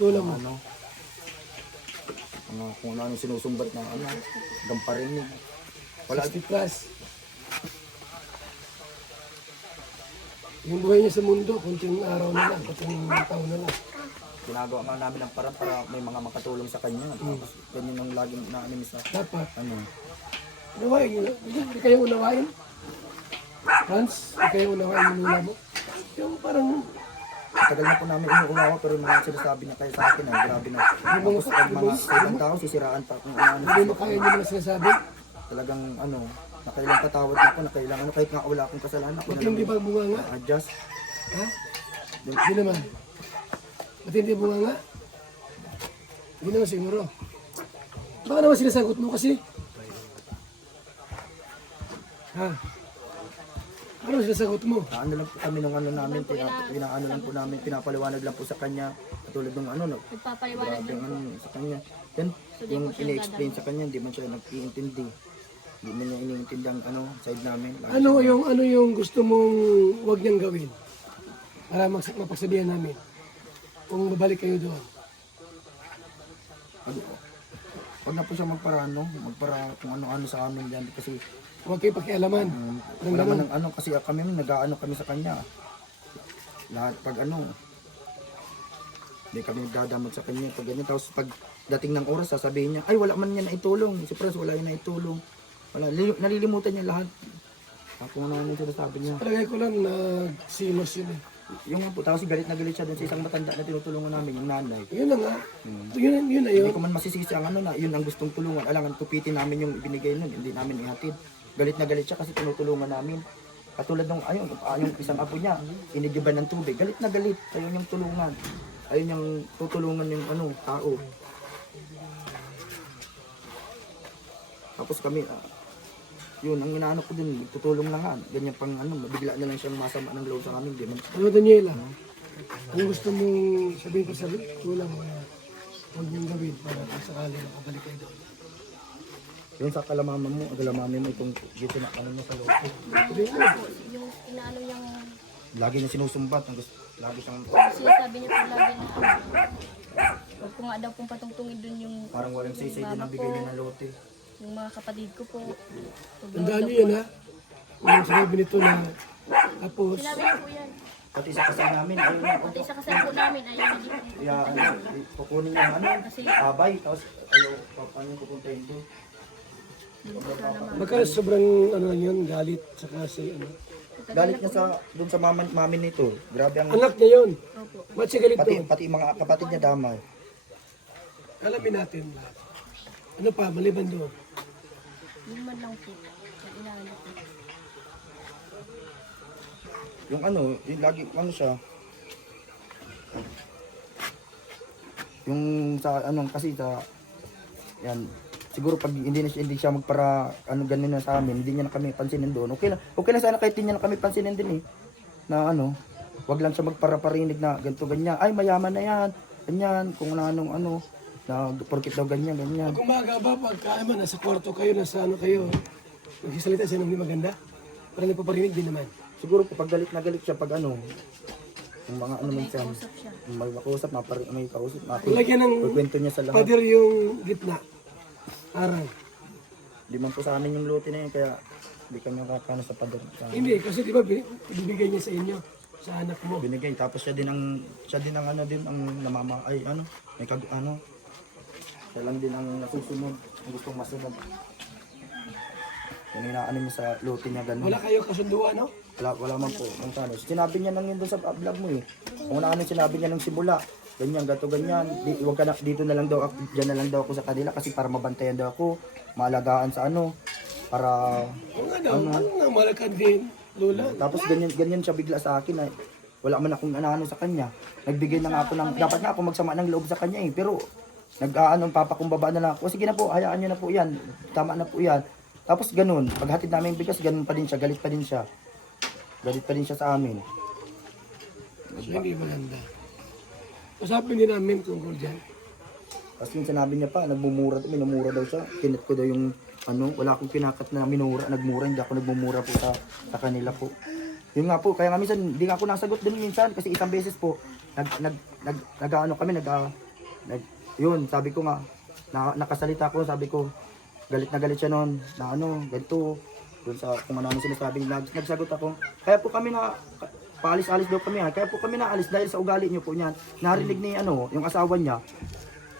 lola mo. Kung ano yung sinusumbat na gamparin niya. Wala. 60 plus. Yung buhay niya sa mundo, kunting araw na lang, kunting taon na lang. Ginagawa nga namin ang para may mga makatulong sa kanya. Tapos ganyan ang laging na-animis na. Dapat. Unawain nyo. Hindi kayo unawain? Franz, hindi kayo unawain yung nila mo? Yung parang... Tagal na po namin inuunawa pero yung mga sinasabi niya kayo sa akin grabe na. Tapos pag mga ibang tao sisiraan pa kung ano. Hindi mo kaya nyo naman sinasabi? Talagang nakailang patawad na ako, nakailang kahit nga wala akong kasalanan. Ba't hindi ba bunga nga? Adjust. Ha? Hindi naman. Ba't hindi bunga nga? Hindi naman siguro. Baka naman sinasagot mo kasi. Ha? Ano sinasagot mo? Ano lang po kami nung namin, pinaano lang po namin, pinapaliwanag lang po sa kanya. Katulad ng Nagpapaliwanag grabe din po. sa kanya. Yan, yung ini-explain sa kanya, hindi man siya nag-iintindi. Hindi man niya iniintindi ang side namin. Ano yung gusto mong wag niyang gawin? Para mapagsabihan namin. Kung babalik kayo doon. Wag na po siya magpara kung ano-ano sa amin dyan. Kasi Huwag kayo pakialaman. Parang Wala man ganun. ng ano, kasi kami nag-aano kami sa kanya. Lahat pag ano, hindi kami nagdadamot sa kanya. Pag ganyan, tapos pag dating ng oras, sasabihin niya, ay wala man niya naitulong. Si Pres, wala yung naitulong. Wala, nalilimutan niya lahat. Ako na naman sinasabi niya. Palagay ko lang nagsilos yun eh. Yung nga po, tapos galit na galit siya dun sa isang matanda na tinutulungan namin, yung nanay. Yun na nga. Yun na yun. Hindi ko man masisisi ang ano na, yun ang gustong tulungan. Alangan, kupitin namin yung ibinigay nun, hindi namin ihatid. Galit na galit siya kasi tinutulungan namin. Katulad nung, ayun, yung isang apo niya, inigiban ng tubig. Galit na galit, ayun yung tulungan. Ayun yung tutulungan yung ano, tao. Tapos kami, yun, ang inaano ko dun, tutulong na nga. Ganyan pang ano, bigla na lang siyang masama ng loob sa amin. Di man, Ano Daniela? Ano gusto mong sabihin ko sa kulang na huwag niyong gawin para sakali na kabalik kayo doon? yun sa kalamama mo, kalamama mo itong dito na ano mo sa loob. Yung inaano niyang, Lagi niya sinusumbat, lagi siyang sinasabi niya po lagi na huwag ko nga daw pong patungtungin dun yung parang walang sisay din ang bigay niya ng lote. yung mga kapatid ko po. Tandaan niyo yan ha? Yung sinabi nito na tapos Sinabi niya po yan. Pati sa kasal namin, ayun na. Pati sa kasal po namin, ayaw na din. Kaya ano, kukunin niya ano, abay, tapos ayaw, paano yung pupuntahin doon. baka sobrang ano lang yun, galit saka si ano. Galit niya sa, doon sa mami nito. Grabe ang, Anak niya yun. Ba't siya galit doon? pati mga kapatid niya damay. Alamin natin lahat. Ano pa, maliban doon? Yung man lang po. Ang inaano ko. Yung ano, yung lagi, ano siya, yung sa, ano, kasi sa, yan, siguro pag hindi siya magpara, ano, ganun na sa amin, hindi niya na kami pansinin doon. Okay lang sana kahit hindi niya na kami pansinin din eh, na ano, wag lang siya magpara-parinig na ganito, ganyan, ay mayaman na yan, ganyan, kung anong ano, na porkit daw ganyan. Kung maaga ba, pagka naman, nasa kwarto kayo, nasa ano kayo, nagsisalita siya ng hindi maganda, parang nagpaparinig din naman. Siguro kapag galit na galit siya, pag ano, yung mga ano man siya, Kausap siya. may makausap, may kausap, Lagyan ng kwento niya sa lahat. pader yung gitna. Arang. Di man po sa amin yung lote na yun, kaya hindi kami makakano sa pader. Hindi, kasi di ba ibibigay niya sa inyo, sa anak mo. Binigay, tapos siya din ang ano din, ang namama, ay ano, may ano, siya lang din ang nasusunod, ang gustong masunod. Yung inaano niya sa lote niya, ganun. Wala kayo kasunduan, no? Wala man po. Ang ano, sinabi niya nang yun doon sa vlog mo eh. Kung ano sinabi niya nung simula. Ganyan, gato, ganyan. Huwag ka na, dito na lang daw, dyan na lang daw ako sa kanila kasi para mabantayan daw ako. Maalagaan sa ano. Para, Oo nga daw, ano nga malakan din, Lola. tapos ganyan siya bigla sa akin ay wala man akong ano sa kanya. Nagbigay na nga ako ng, dapat nga ako magsama ng loob sa kanya eh. Pero, papakumbaba na lang ako. Sige na po, hayaan niyo na po yan. Tama na po yan. Tapos ganun, paghatid namin yung bigas, ganun pa din siya, galit pa din siya. Galit pa din siya sa amin. So, hindi maganda. Usapin din namin tungkol dyan. Kasi yung sinabi niya pa, minumura daw siya. Kinit ko daw yung, ano, wala akong pinakat na nagmura, hindi ako nagmumura po sa kanila po. Yun nga po, kaya nga minsan, hindi nga ako nasagot dun minsan, kasi isang beses po, yun, sabi ko nga, nakasalita ko, sabi ko, galit na galit siya noon, na ano, ganito, dun sa kung ano sinasabi, nagsagot ako. Kaya po kami paalis-alis daw kami ha. Kaya po kami naalis dahil sa ugali niyo po niyan. Narinig ni ano, yung asawa niya.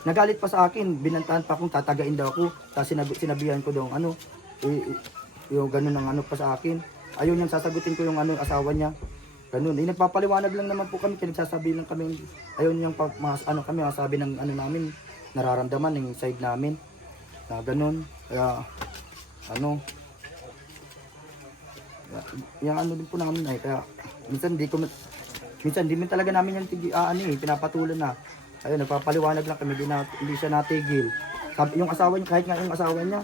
Nagalit pa sa akin, binantahan pa akong tatagain daw ako. Tapos sinabihan ko daw ano, yung ganun ng ano pa sa akin. Ayaw niyang sasagutin ko yung ano, asawa niya. Ganun. Nagpapaliwanag lang naman po kami, pinagsasabi lang kami. Ayaw niyang kami masabi ng ano namin, nararamdaman ng side namin. Na ganun. Kaya ano, yung ano din po namin ay kaya minsan di man talaga namin yung pinapatulan na. Ayun, nagpapaliwanag lang kami, hindi siya natigil. Sabi, yung asawa niya, kahit nga yung asawa niya,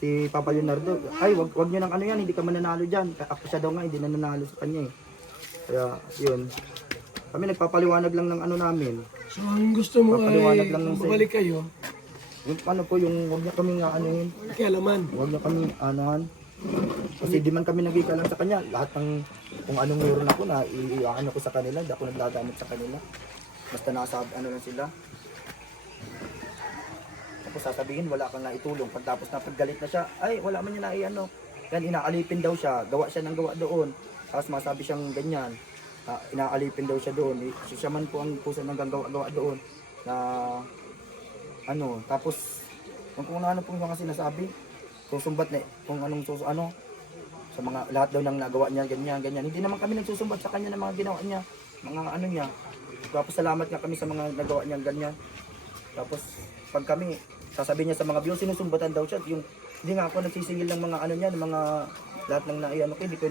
si Papa Leonardo, ay wag niyo nang ano yan, hindi ka mananalo dyan. Ako siya daw nga, hindi na nanalo sa kanya eh. Kaya yun, kami nagpapaliwanag lang ng ano namin. So, ang gusto mo ay Papaliwanag lang ng bumalik kayo, Yung ano po, yung wag niya kami nga anuhin. kialaman. Huwag niya kami anuhan. Kasi di man kami nagikalang sa kanya. Lahat ng kung anong meron ako na iaan ko sa kanila. Hindi ako naglagamit sa kanila. Basta nasa ano lang sila. Tapos sasabihin wala kang naitulong. Pagtapos na paggalit na siya, ay wala man niya naiano. Yan, inaalipin daw siya, gawa siya ng gawa doon. Tapos masabi siyang ganyan, inaalipin daw siya doon. Siya man po ang puso ng gawa doon. Na, ano, tapos, kung ano po mga sinasabi, susumbat na, kung anong sa mga, lahat daw ng nagawa niya, ganyan. Hindi naman kami nagsusumbat sa kanya ng mga ginawa niya, mga ano niya. Tapos salamat nga kami sa mga nagawa niya, ganyan. Tapos, pag kami, sasabihin niya sa mga views, sinusumbatan daw siya. Yung, hindi nga ako nagsisingil ng mga ano niya, ng mga lahat ng naiano ko, hindi ko,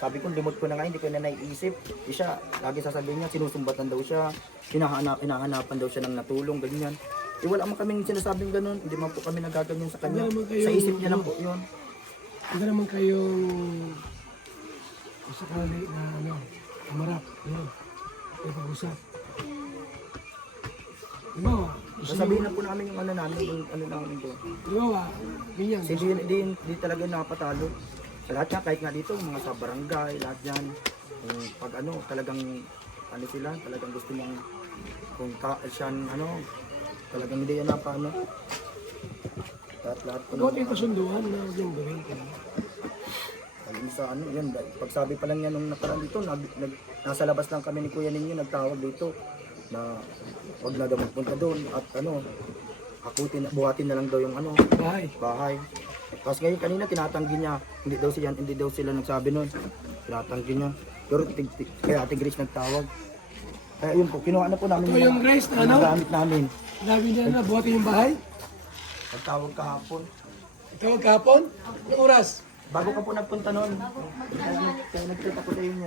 sabi ko, limot ko na nga, hindi ko na naiisip. Siya, lagi sasabihin niya, sinusumbatan daw siya, hinahanapan daw siya ng natulong, ganyan. Wala man kaming sinasabing ganun, hindi man po kami nagaganyan sa kanya. Sa isip niya lang po yun. Hindi naman kayong sakali na ano, umarap, yun, may pag-usap. Diba, Sasabihin na po namin yung ano namin, yung ano namin doon. diba, ganyan. Kasi di talaga napatalo. Sa lahat nga, kahit nga dito, mga sa barangay, lahat yan. Pag ano, talagang, ano sila, talagang gusto niyang, kung siyan, ano, talagang hindi yan napa, ano. Lahat po Huwag yung kasunduan na huwag yung gawin ka. Ang isa, ano, yun, pagsabi pa lang yan nung nakaraan dito, nasa labas lang kami ni Kuya ninyo, nagtawag dito, na wag na daw magpunta doon, at ano, buhatin na lang daw yung ano, bahay. Tapos ngayon kanina tinatanggi niya, hindi daw sila nagsabi nun. Tinatanggi niya. Pero kaya Ate Grace nagtawag. Kaya yun po, kinuha na po namin Ito yung Grace na ano? gamit namin. Sinabi niya na buhatin yung bahay. Nagtawag kahapon. Ito kahapon? Anong oras? Bago ka po nagpunta noon. Kaya nagkita ko sa inyo.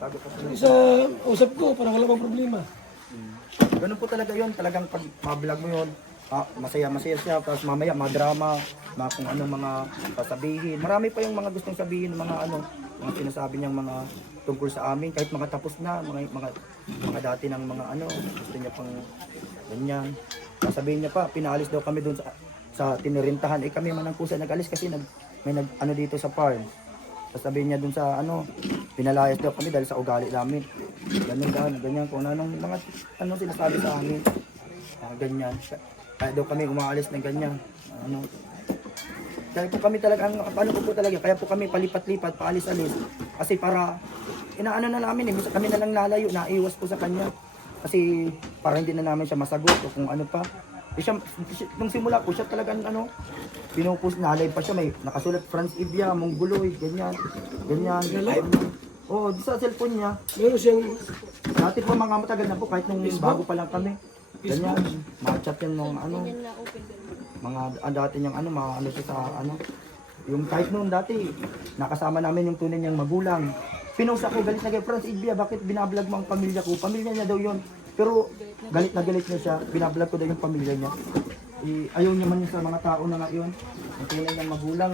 Bago ka po. Sa usap ko, parang wala bang problema. Ganun po talaga yun. Talagang pag ma-vlog mo yun, masaya siya. Tapos mamaya madrama, kung ano mga sasabihin. Marami pa yung mga gustong sabihin, mga mga sinasabi niyang mga tungkol sa amin. Kahit mga tapos na, mga dati ng mga gusto niya pang ganyan. Sasabihin niya pa, pinaalis daw kami doon sa tinirintahan. Kami man ang kusa nag-alis kasi may dito sa farm. Sasabihin niya dun sa pinalayas daw kami dahil sa ugali namin. Ganyan kung anong mga sinasabi sa amin. Ganyan. Kaya daw kami umaalis ng ganyan. Kaya po kami talaga, kaya po kami palipat-lipat, paalis-alis. Kasi para, inaano na namin minsan kami na lang lalayo, naiwas po sa kanya. Kasi para hindi na namin siya masagot o kung ano pa. Nung simula po siya talagang pinupost na live pa siya, may nakasulat France Ibia, Mongoloid, ganyan. Oo, sa cellphone niya. Meron siyang Dati po mga matagal na po, kahit nung bago pa lang kami. Ganyan, mga chat yan nung mga dati niyang mga siya sa yung kahit noon dati, nakasama namin yung tunay niyang magulang. Pinost ako, galit na kay France Ibia, bakit binablog mo ang pamilya ko? Pamilya niya daw yun. Pero galit na siya, binablog ko daw yung pamilya niya. Ayaw niya man sa mga tao na nga yun. Ang tunay niyang magulang,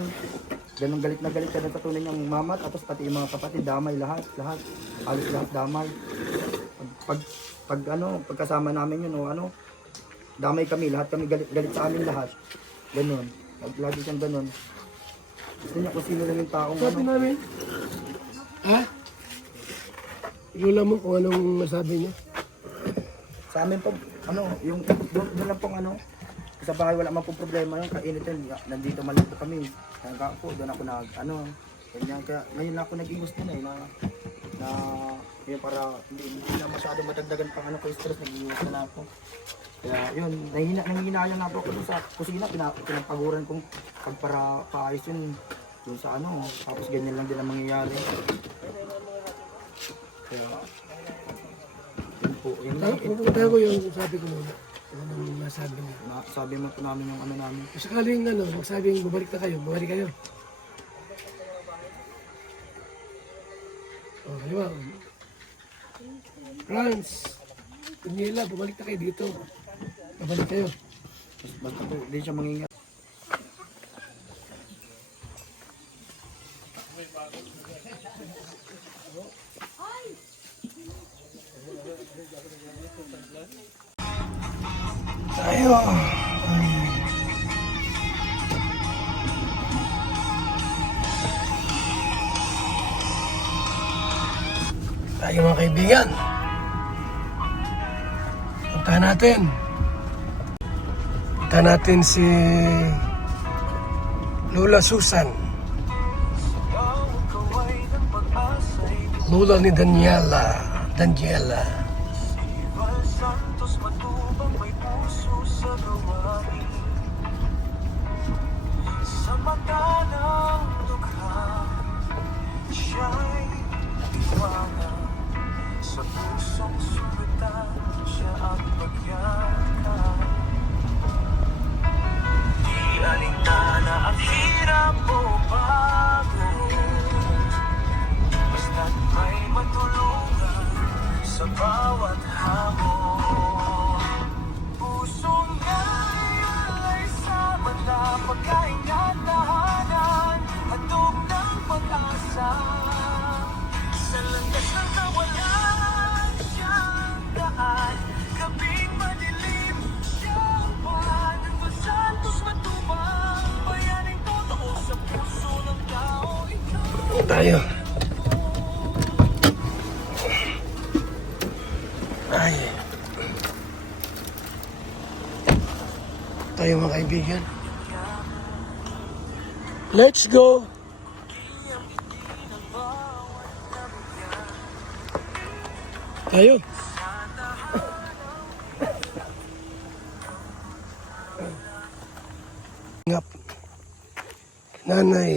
ganun galit na galit siya sa tunay niyang mama, tapos pati yung mga kapatid, damay lahat. Halos lahat damay. Pagkasama namin yun, damay kami, lahat kami galit sa amin lahat. Ganun. Lagi siyang ganun. Gusto niya kung sino lang yung taong sabi namin. Ha? Ilula mo kung anong nasabi niya. Sa amin po, yung doon lang pong sa bahay wala man pong problema yung kainit yun. Nandito man lang po kami. Hanggang po, doon ako ganyan. Kaya ngayon lang ako nag-ingos na na yun para hindi na masyado matagdagan pang ko stress, nag-ingos na ako. Kaya yun, nangihinayang nga po ako sa kusina, pinapaguran kong para paayos yun dun sa tapos ganyan lang din ang mangyayari. Kaya, yun po, yun lang. Pupunta ko yung sabi ko muna. Anong nasabi niya. Sabi mo po namin yung namin. Sakaling magsabing bumalik kayo. Oh, kaliwa. France, Daniela, bumalik na kayo dito. Babalik kayo. Basta po, hindi siya mangingat. Tayo. Tayo mga kaibigan. Puntahan natin si Lola Susan. Lula ni Daniela. Val Santos matubang may puso sa gawain. Sa mata ng dugha, siya'y liwanag. Sa pusong sugatan, siya ang pagyakap. Di alintana ang hirap o bago, basta't may matulungan sa bawat hamon. Puso niya'y alay sa mata, pagkaingat tahanan, hatog ng pag-asa. Sa landas ng kawalan, siyang daan, gabing madilim, siyang buwan. Val Santos matubang, bayaning totoo sa puso ng tao. Ikaw Tayo. Ay. Tayo mga kaibigan. Let's go! Tayo. Ngap. Nanay.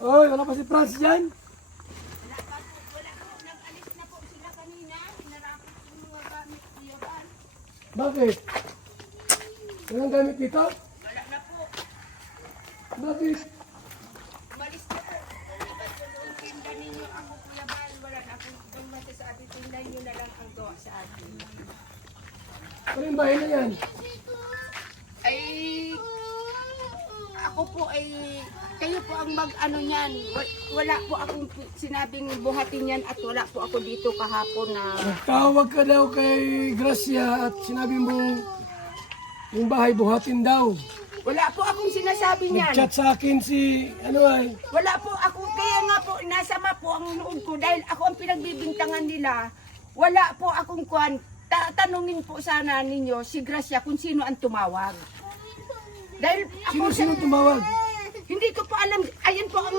Oy, wala pa si Franz dyan? Bakit? Walang gamit dito? Wala na po. Bakit? Umalis na po. Lipat ko doon tinda ninyo ako, Kuya Bal. Wala na akong dumati sa ating tinda nyo na lang ang gawa sa atin. Ano yung bahay na yan? Ay, ako po ay, kayo po ang mag-ano niyan. Wala po akong sinabing buhatin yan at wala po ako dito kahapon na... Tawag ka daw kay Gracia at sinabi mo yung bahay buhatin daw. Wala po akong sinasabi niyan. Nag-chat sa akin si, ano ay, Wala po ako, kaya nga po, nasama po ang loob ko dahil ako ang pinagbibintangan nila. Wala po akong kwan. Tanungin po sana ninyo si Gracia kung sino ang tumawag. Dahil ako sino tumawag? hindi ko po alam, ayun po ang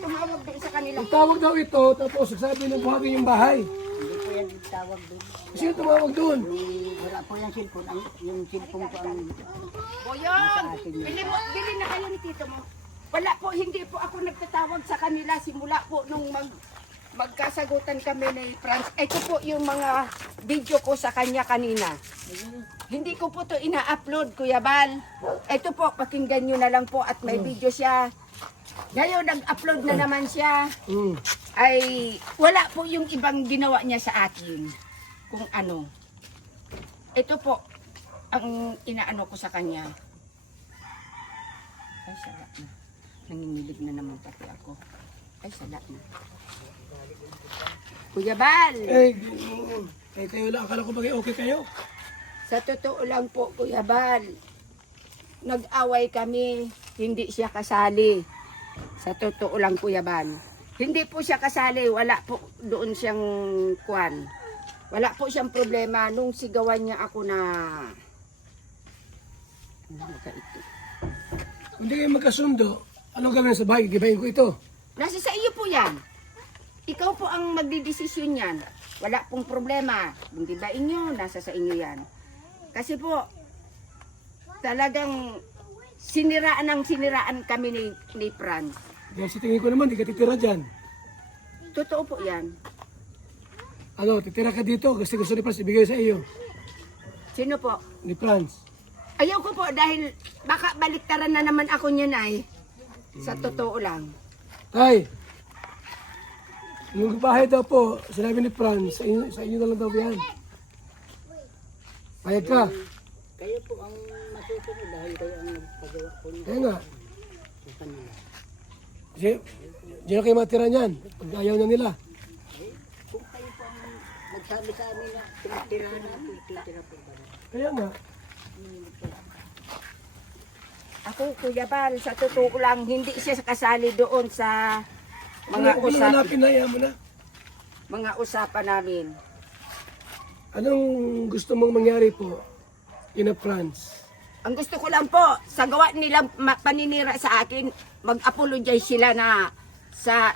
tumawag doon sa kanila. Tawag daw ito, tapos sabi ng buhatin yung bahay. Hindi po yan tawag doon. Sino tumawag doon? Wala po yung cellphone. Yung cellphone ko ang... Boyong, bili na kayo ni tito mo. Wala po, hindi po ako nagtatawag sa kanila simula po nung magkasagutan kami ni Franz. Ito po yung mga video ko sa kanya kanina. Hindi ko po to ina-upload, Kuya Bal. Ito po, pakinggan nyo na lang po at may video siya. Ngayon, nag-upload na naman siya. Ay, wala po yung ibang ginawa niya sa atin. Kung ano. Ito po, ang inaano ko sa kanya. Ay, sala na. Nangingilig na naman pati ako. Ay, sala na. Kuya Bal, Kayo lang, akala ko bagay okay kayo. sa totoo lang po, Kuya Bal, nag-away kami, hindi siya kasali. Sa totoo lang, Kuya Bal. Hindi po siya kasali, wala po doon siyang kwan. Wala po siyang problema nung sigawan niya ako na... Ano ka ito? Hindi kayo magkasundo. Anong gawin sa bahay? Gibayin ko ito. Nasa sa iyo po yan. Ikaw po ang magdidesisyon yan. Wala pong problema. Hindi ba inyo? Nasa sa inyo yan. Kasi po, talagang siniraan kami ni Franz. Dahil sa tingin ko naman, di ka titira dyan. Totoo po yan. Ano, titira ka dito, gusto ni Franz ibigay sa iyo. Sino po? Ni Franz. Ayaw ko po dahil baka baliktaran na naman ako niyan ay. Sa totoo lang. Tay, yung bahay daw po, sinabi ni Franz, sa inyo na lang daw yan. Payag ka. Kayo po ang masusunod dahil kayo ang nagpagawa po niya Kaya nga, sa kanila. di na kayo matira niyan. Pag ayaw na nila. Kung kayo po ang nagsabi sa amin na tumitira na, titira po ba? Kaya nga, Ako, Kuya Bal, sa totoo lang, hindi siya kasali doon sa mga kung hanapin na, yan mo na. mga usapan namin. Anong gusto mong mangyari po, Ina Franz? ang gusto ko lang po, sa gawa nilang paninira sa akin, mag-apologize sila na sa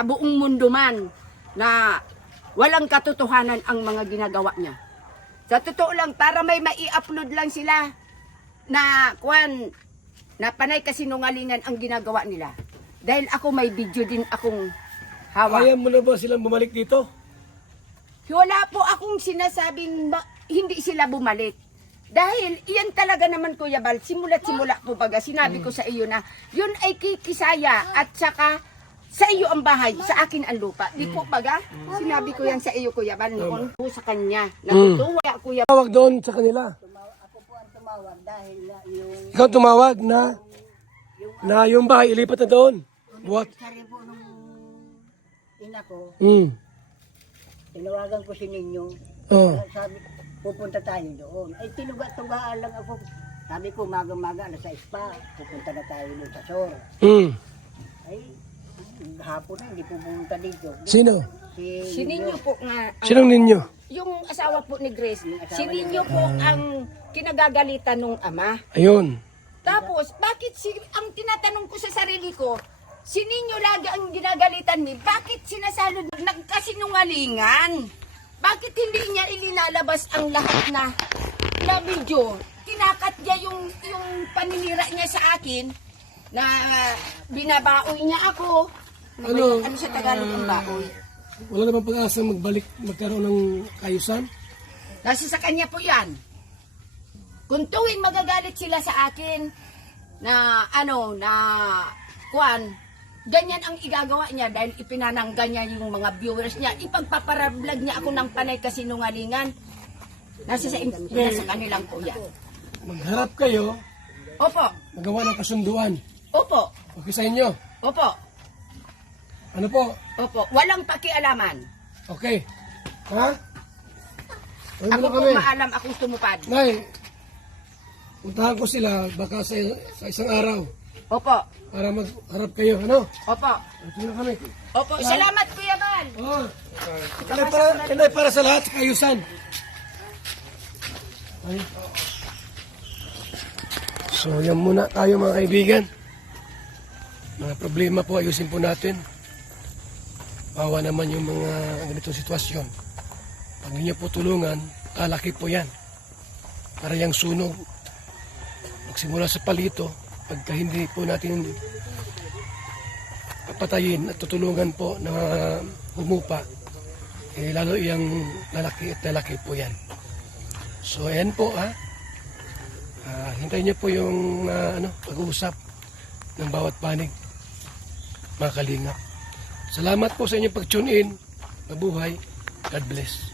buong mundo man na walang katotohanan ang mga ginagawa niya. Sa totoo lang, para may mai-upload lang sila na na panay kasinungalingan ang ginagawa nila. Dahil ako may video din akong hawak. Kaya mo na ba silang bumalik dito? Wala po akong sinasabing hindi sila bumalik. Dahil iyan talaga naman Kuya Bal, simula po baga, sinabi ko sa iyo na yun ay kikisaya at saka sa iyo ang bahay, sa akin ang lupa. Di po baga, sinabi ko yan sa iyo Kuya Bal noon po sa kanya. Natutuwa Kuya Bal. Tawag doon sa kanila. Ako po ang tumawag dahil yung Ikaw tumawag na yung bahay ilipat na doon. What? sari po nung ina ko, Mm. tinawagan ko si Ninyo. Oh. Sabi, pupunta tayo doon. Ay, tinuga-tugaan lang ako. Sabi ko, maga-maga, alas 6 pa. Pupunta na tayo doon sa Sor. Mm. Ay, hapon na, hindi pupunta dito. Sino? Si Ninyo po nga, Sinong ninyo? yung asawa po ni Grace, si Ninyo po ang kinagagalitan nung ama. Ayun. Tapos, bakit ang tinatanong ko sa sarili ko, si Ninyo lagi ang ginagalitan ni, bakit sinasalod nagkasinungalingan? Bakit hindi niya ilinalabas ang lahat na video? Kinakat niya yung paninira niya sa akin na binabaoy niya ako. Ano sa Tagalog ang baoy? Wala namang pag-asa magkaroon ng kayusan? Kasi sa kanya po yan. Kung tuwing magagalit sila sa akin na ganyan ang igagawa niya dahil ipinananggan niya yung mga viewers niya, ipagpaparablog niya ako ng panay kasinungalingan. Nasa kanilang po yan. Magharap kayo, Opo, magawa ng kasunduan. opo, Okay sa inyo? opo, Ano po? opo. Walang pakialaman. Okay. Ha? Ay, Ako muna po kami. maalam akong tumupad. Nay, puntahan ko sila baka sa isang araw Opo, para magharap kayo. Ano? opo, Ito na kami. opo. Salamat Kuya Bal. Oh. Inay para sa lahat sa kayusan. Ay. So yan muna tayo mga kaibigan. Mga problema po ayusin po natin. Bawa naman yung mga ganitong sitwasyon. Pag hindi niyo po tulungan, lalaki po yan. Para yung sunog. Magsimula sa palito, pagka hindi po natin papatayin at tutulungan po na humupa, lalo yung lalaki at lalaki po yan. So ayan po ha. Hintayin niyo po yung pag-uusap ng bawat panig, mga kalingap. Salamat po sa inyong pag-tune in. Mabuhay. God bless.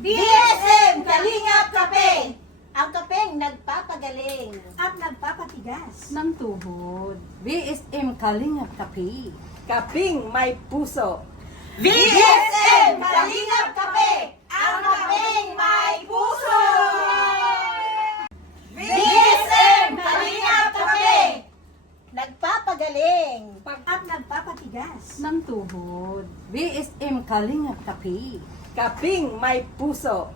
BSM Kalingap Kape! Ang kapeng nagpapagaling at nagpapatigas ng tuhod. BSM Kalingap Kape. Kaping may puso. BSM Kalingap Kape! Ang kapeng may puso! BSM Kalingap Kape! Nagpapagaling at nagpapatigas ng tuhod. BSM Kalingap Kape. Kaping may puso.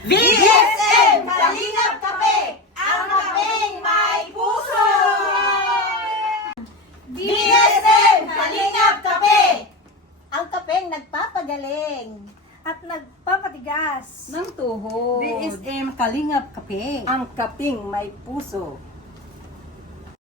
BSM Kalingap Kape! Ang kapeng may puso! BSM Kalingap Kape! Ang kapeng nagpapagaling at nagpapatigas ng tuhod. BSM Kalingap Kape. Ang kaping may puso.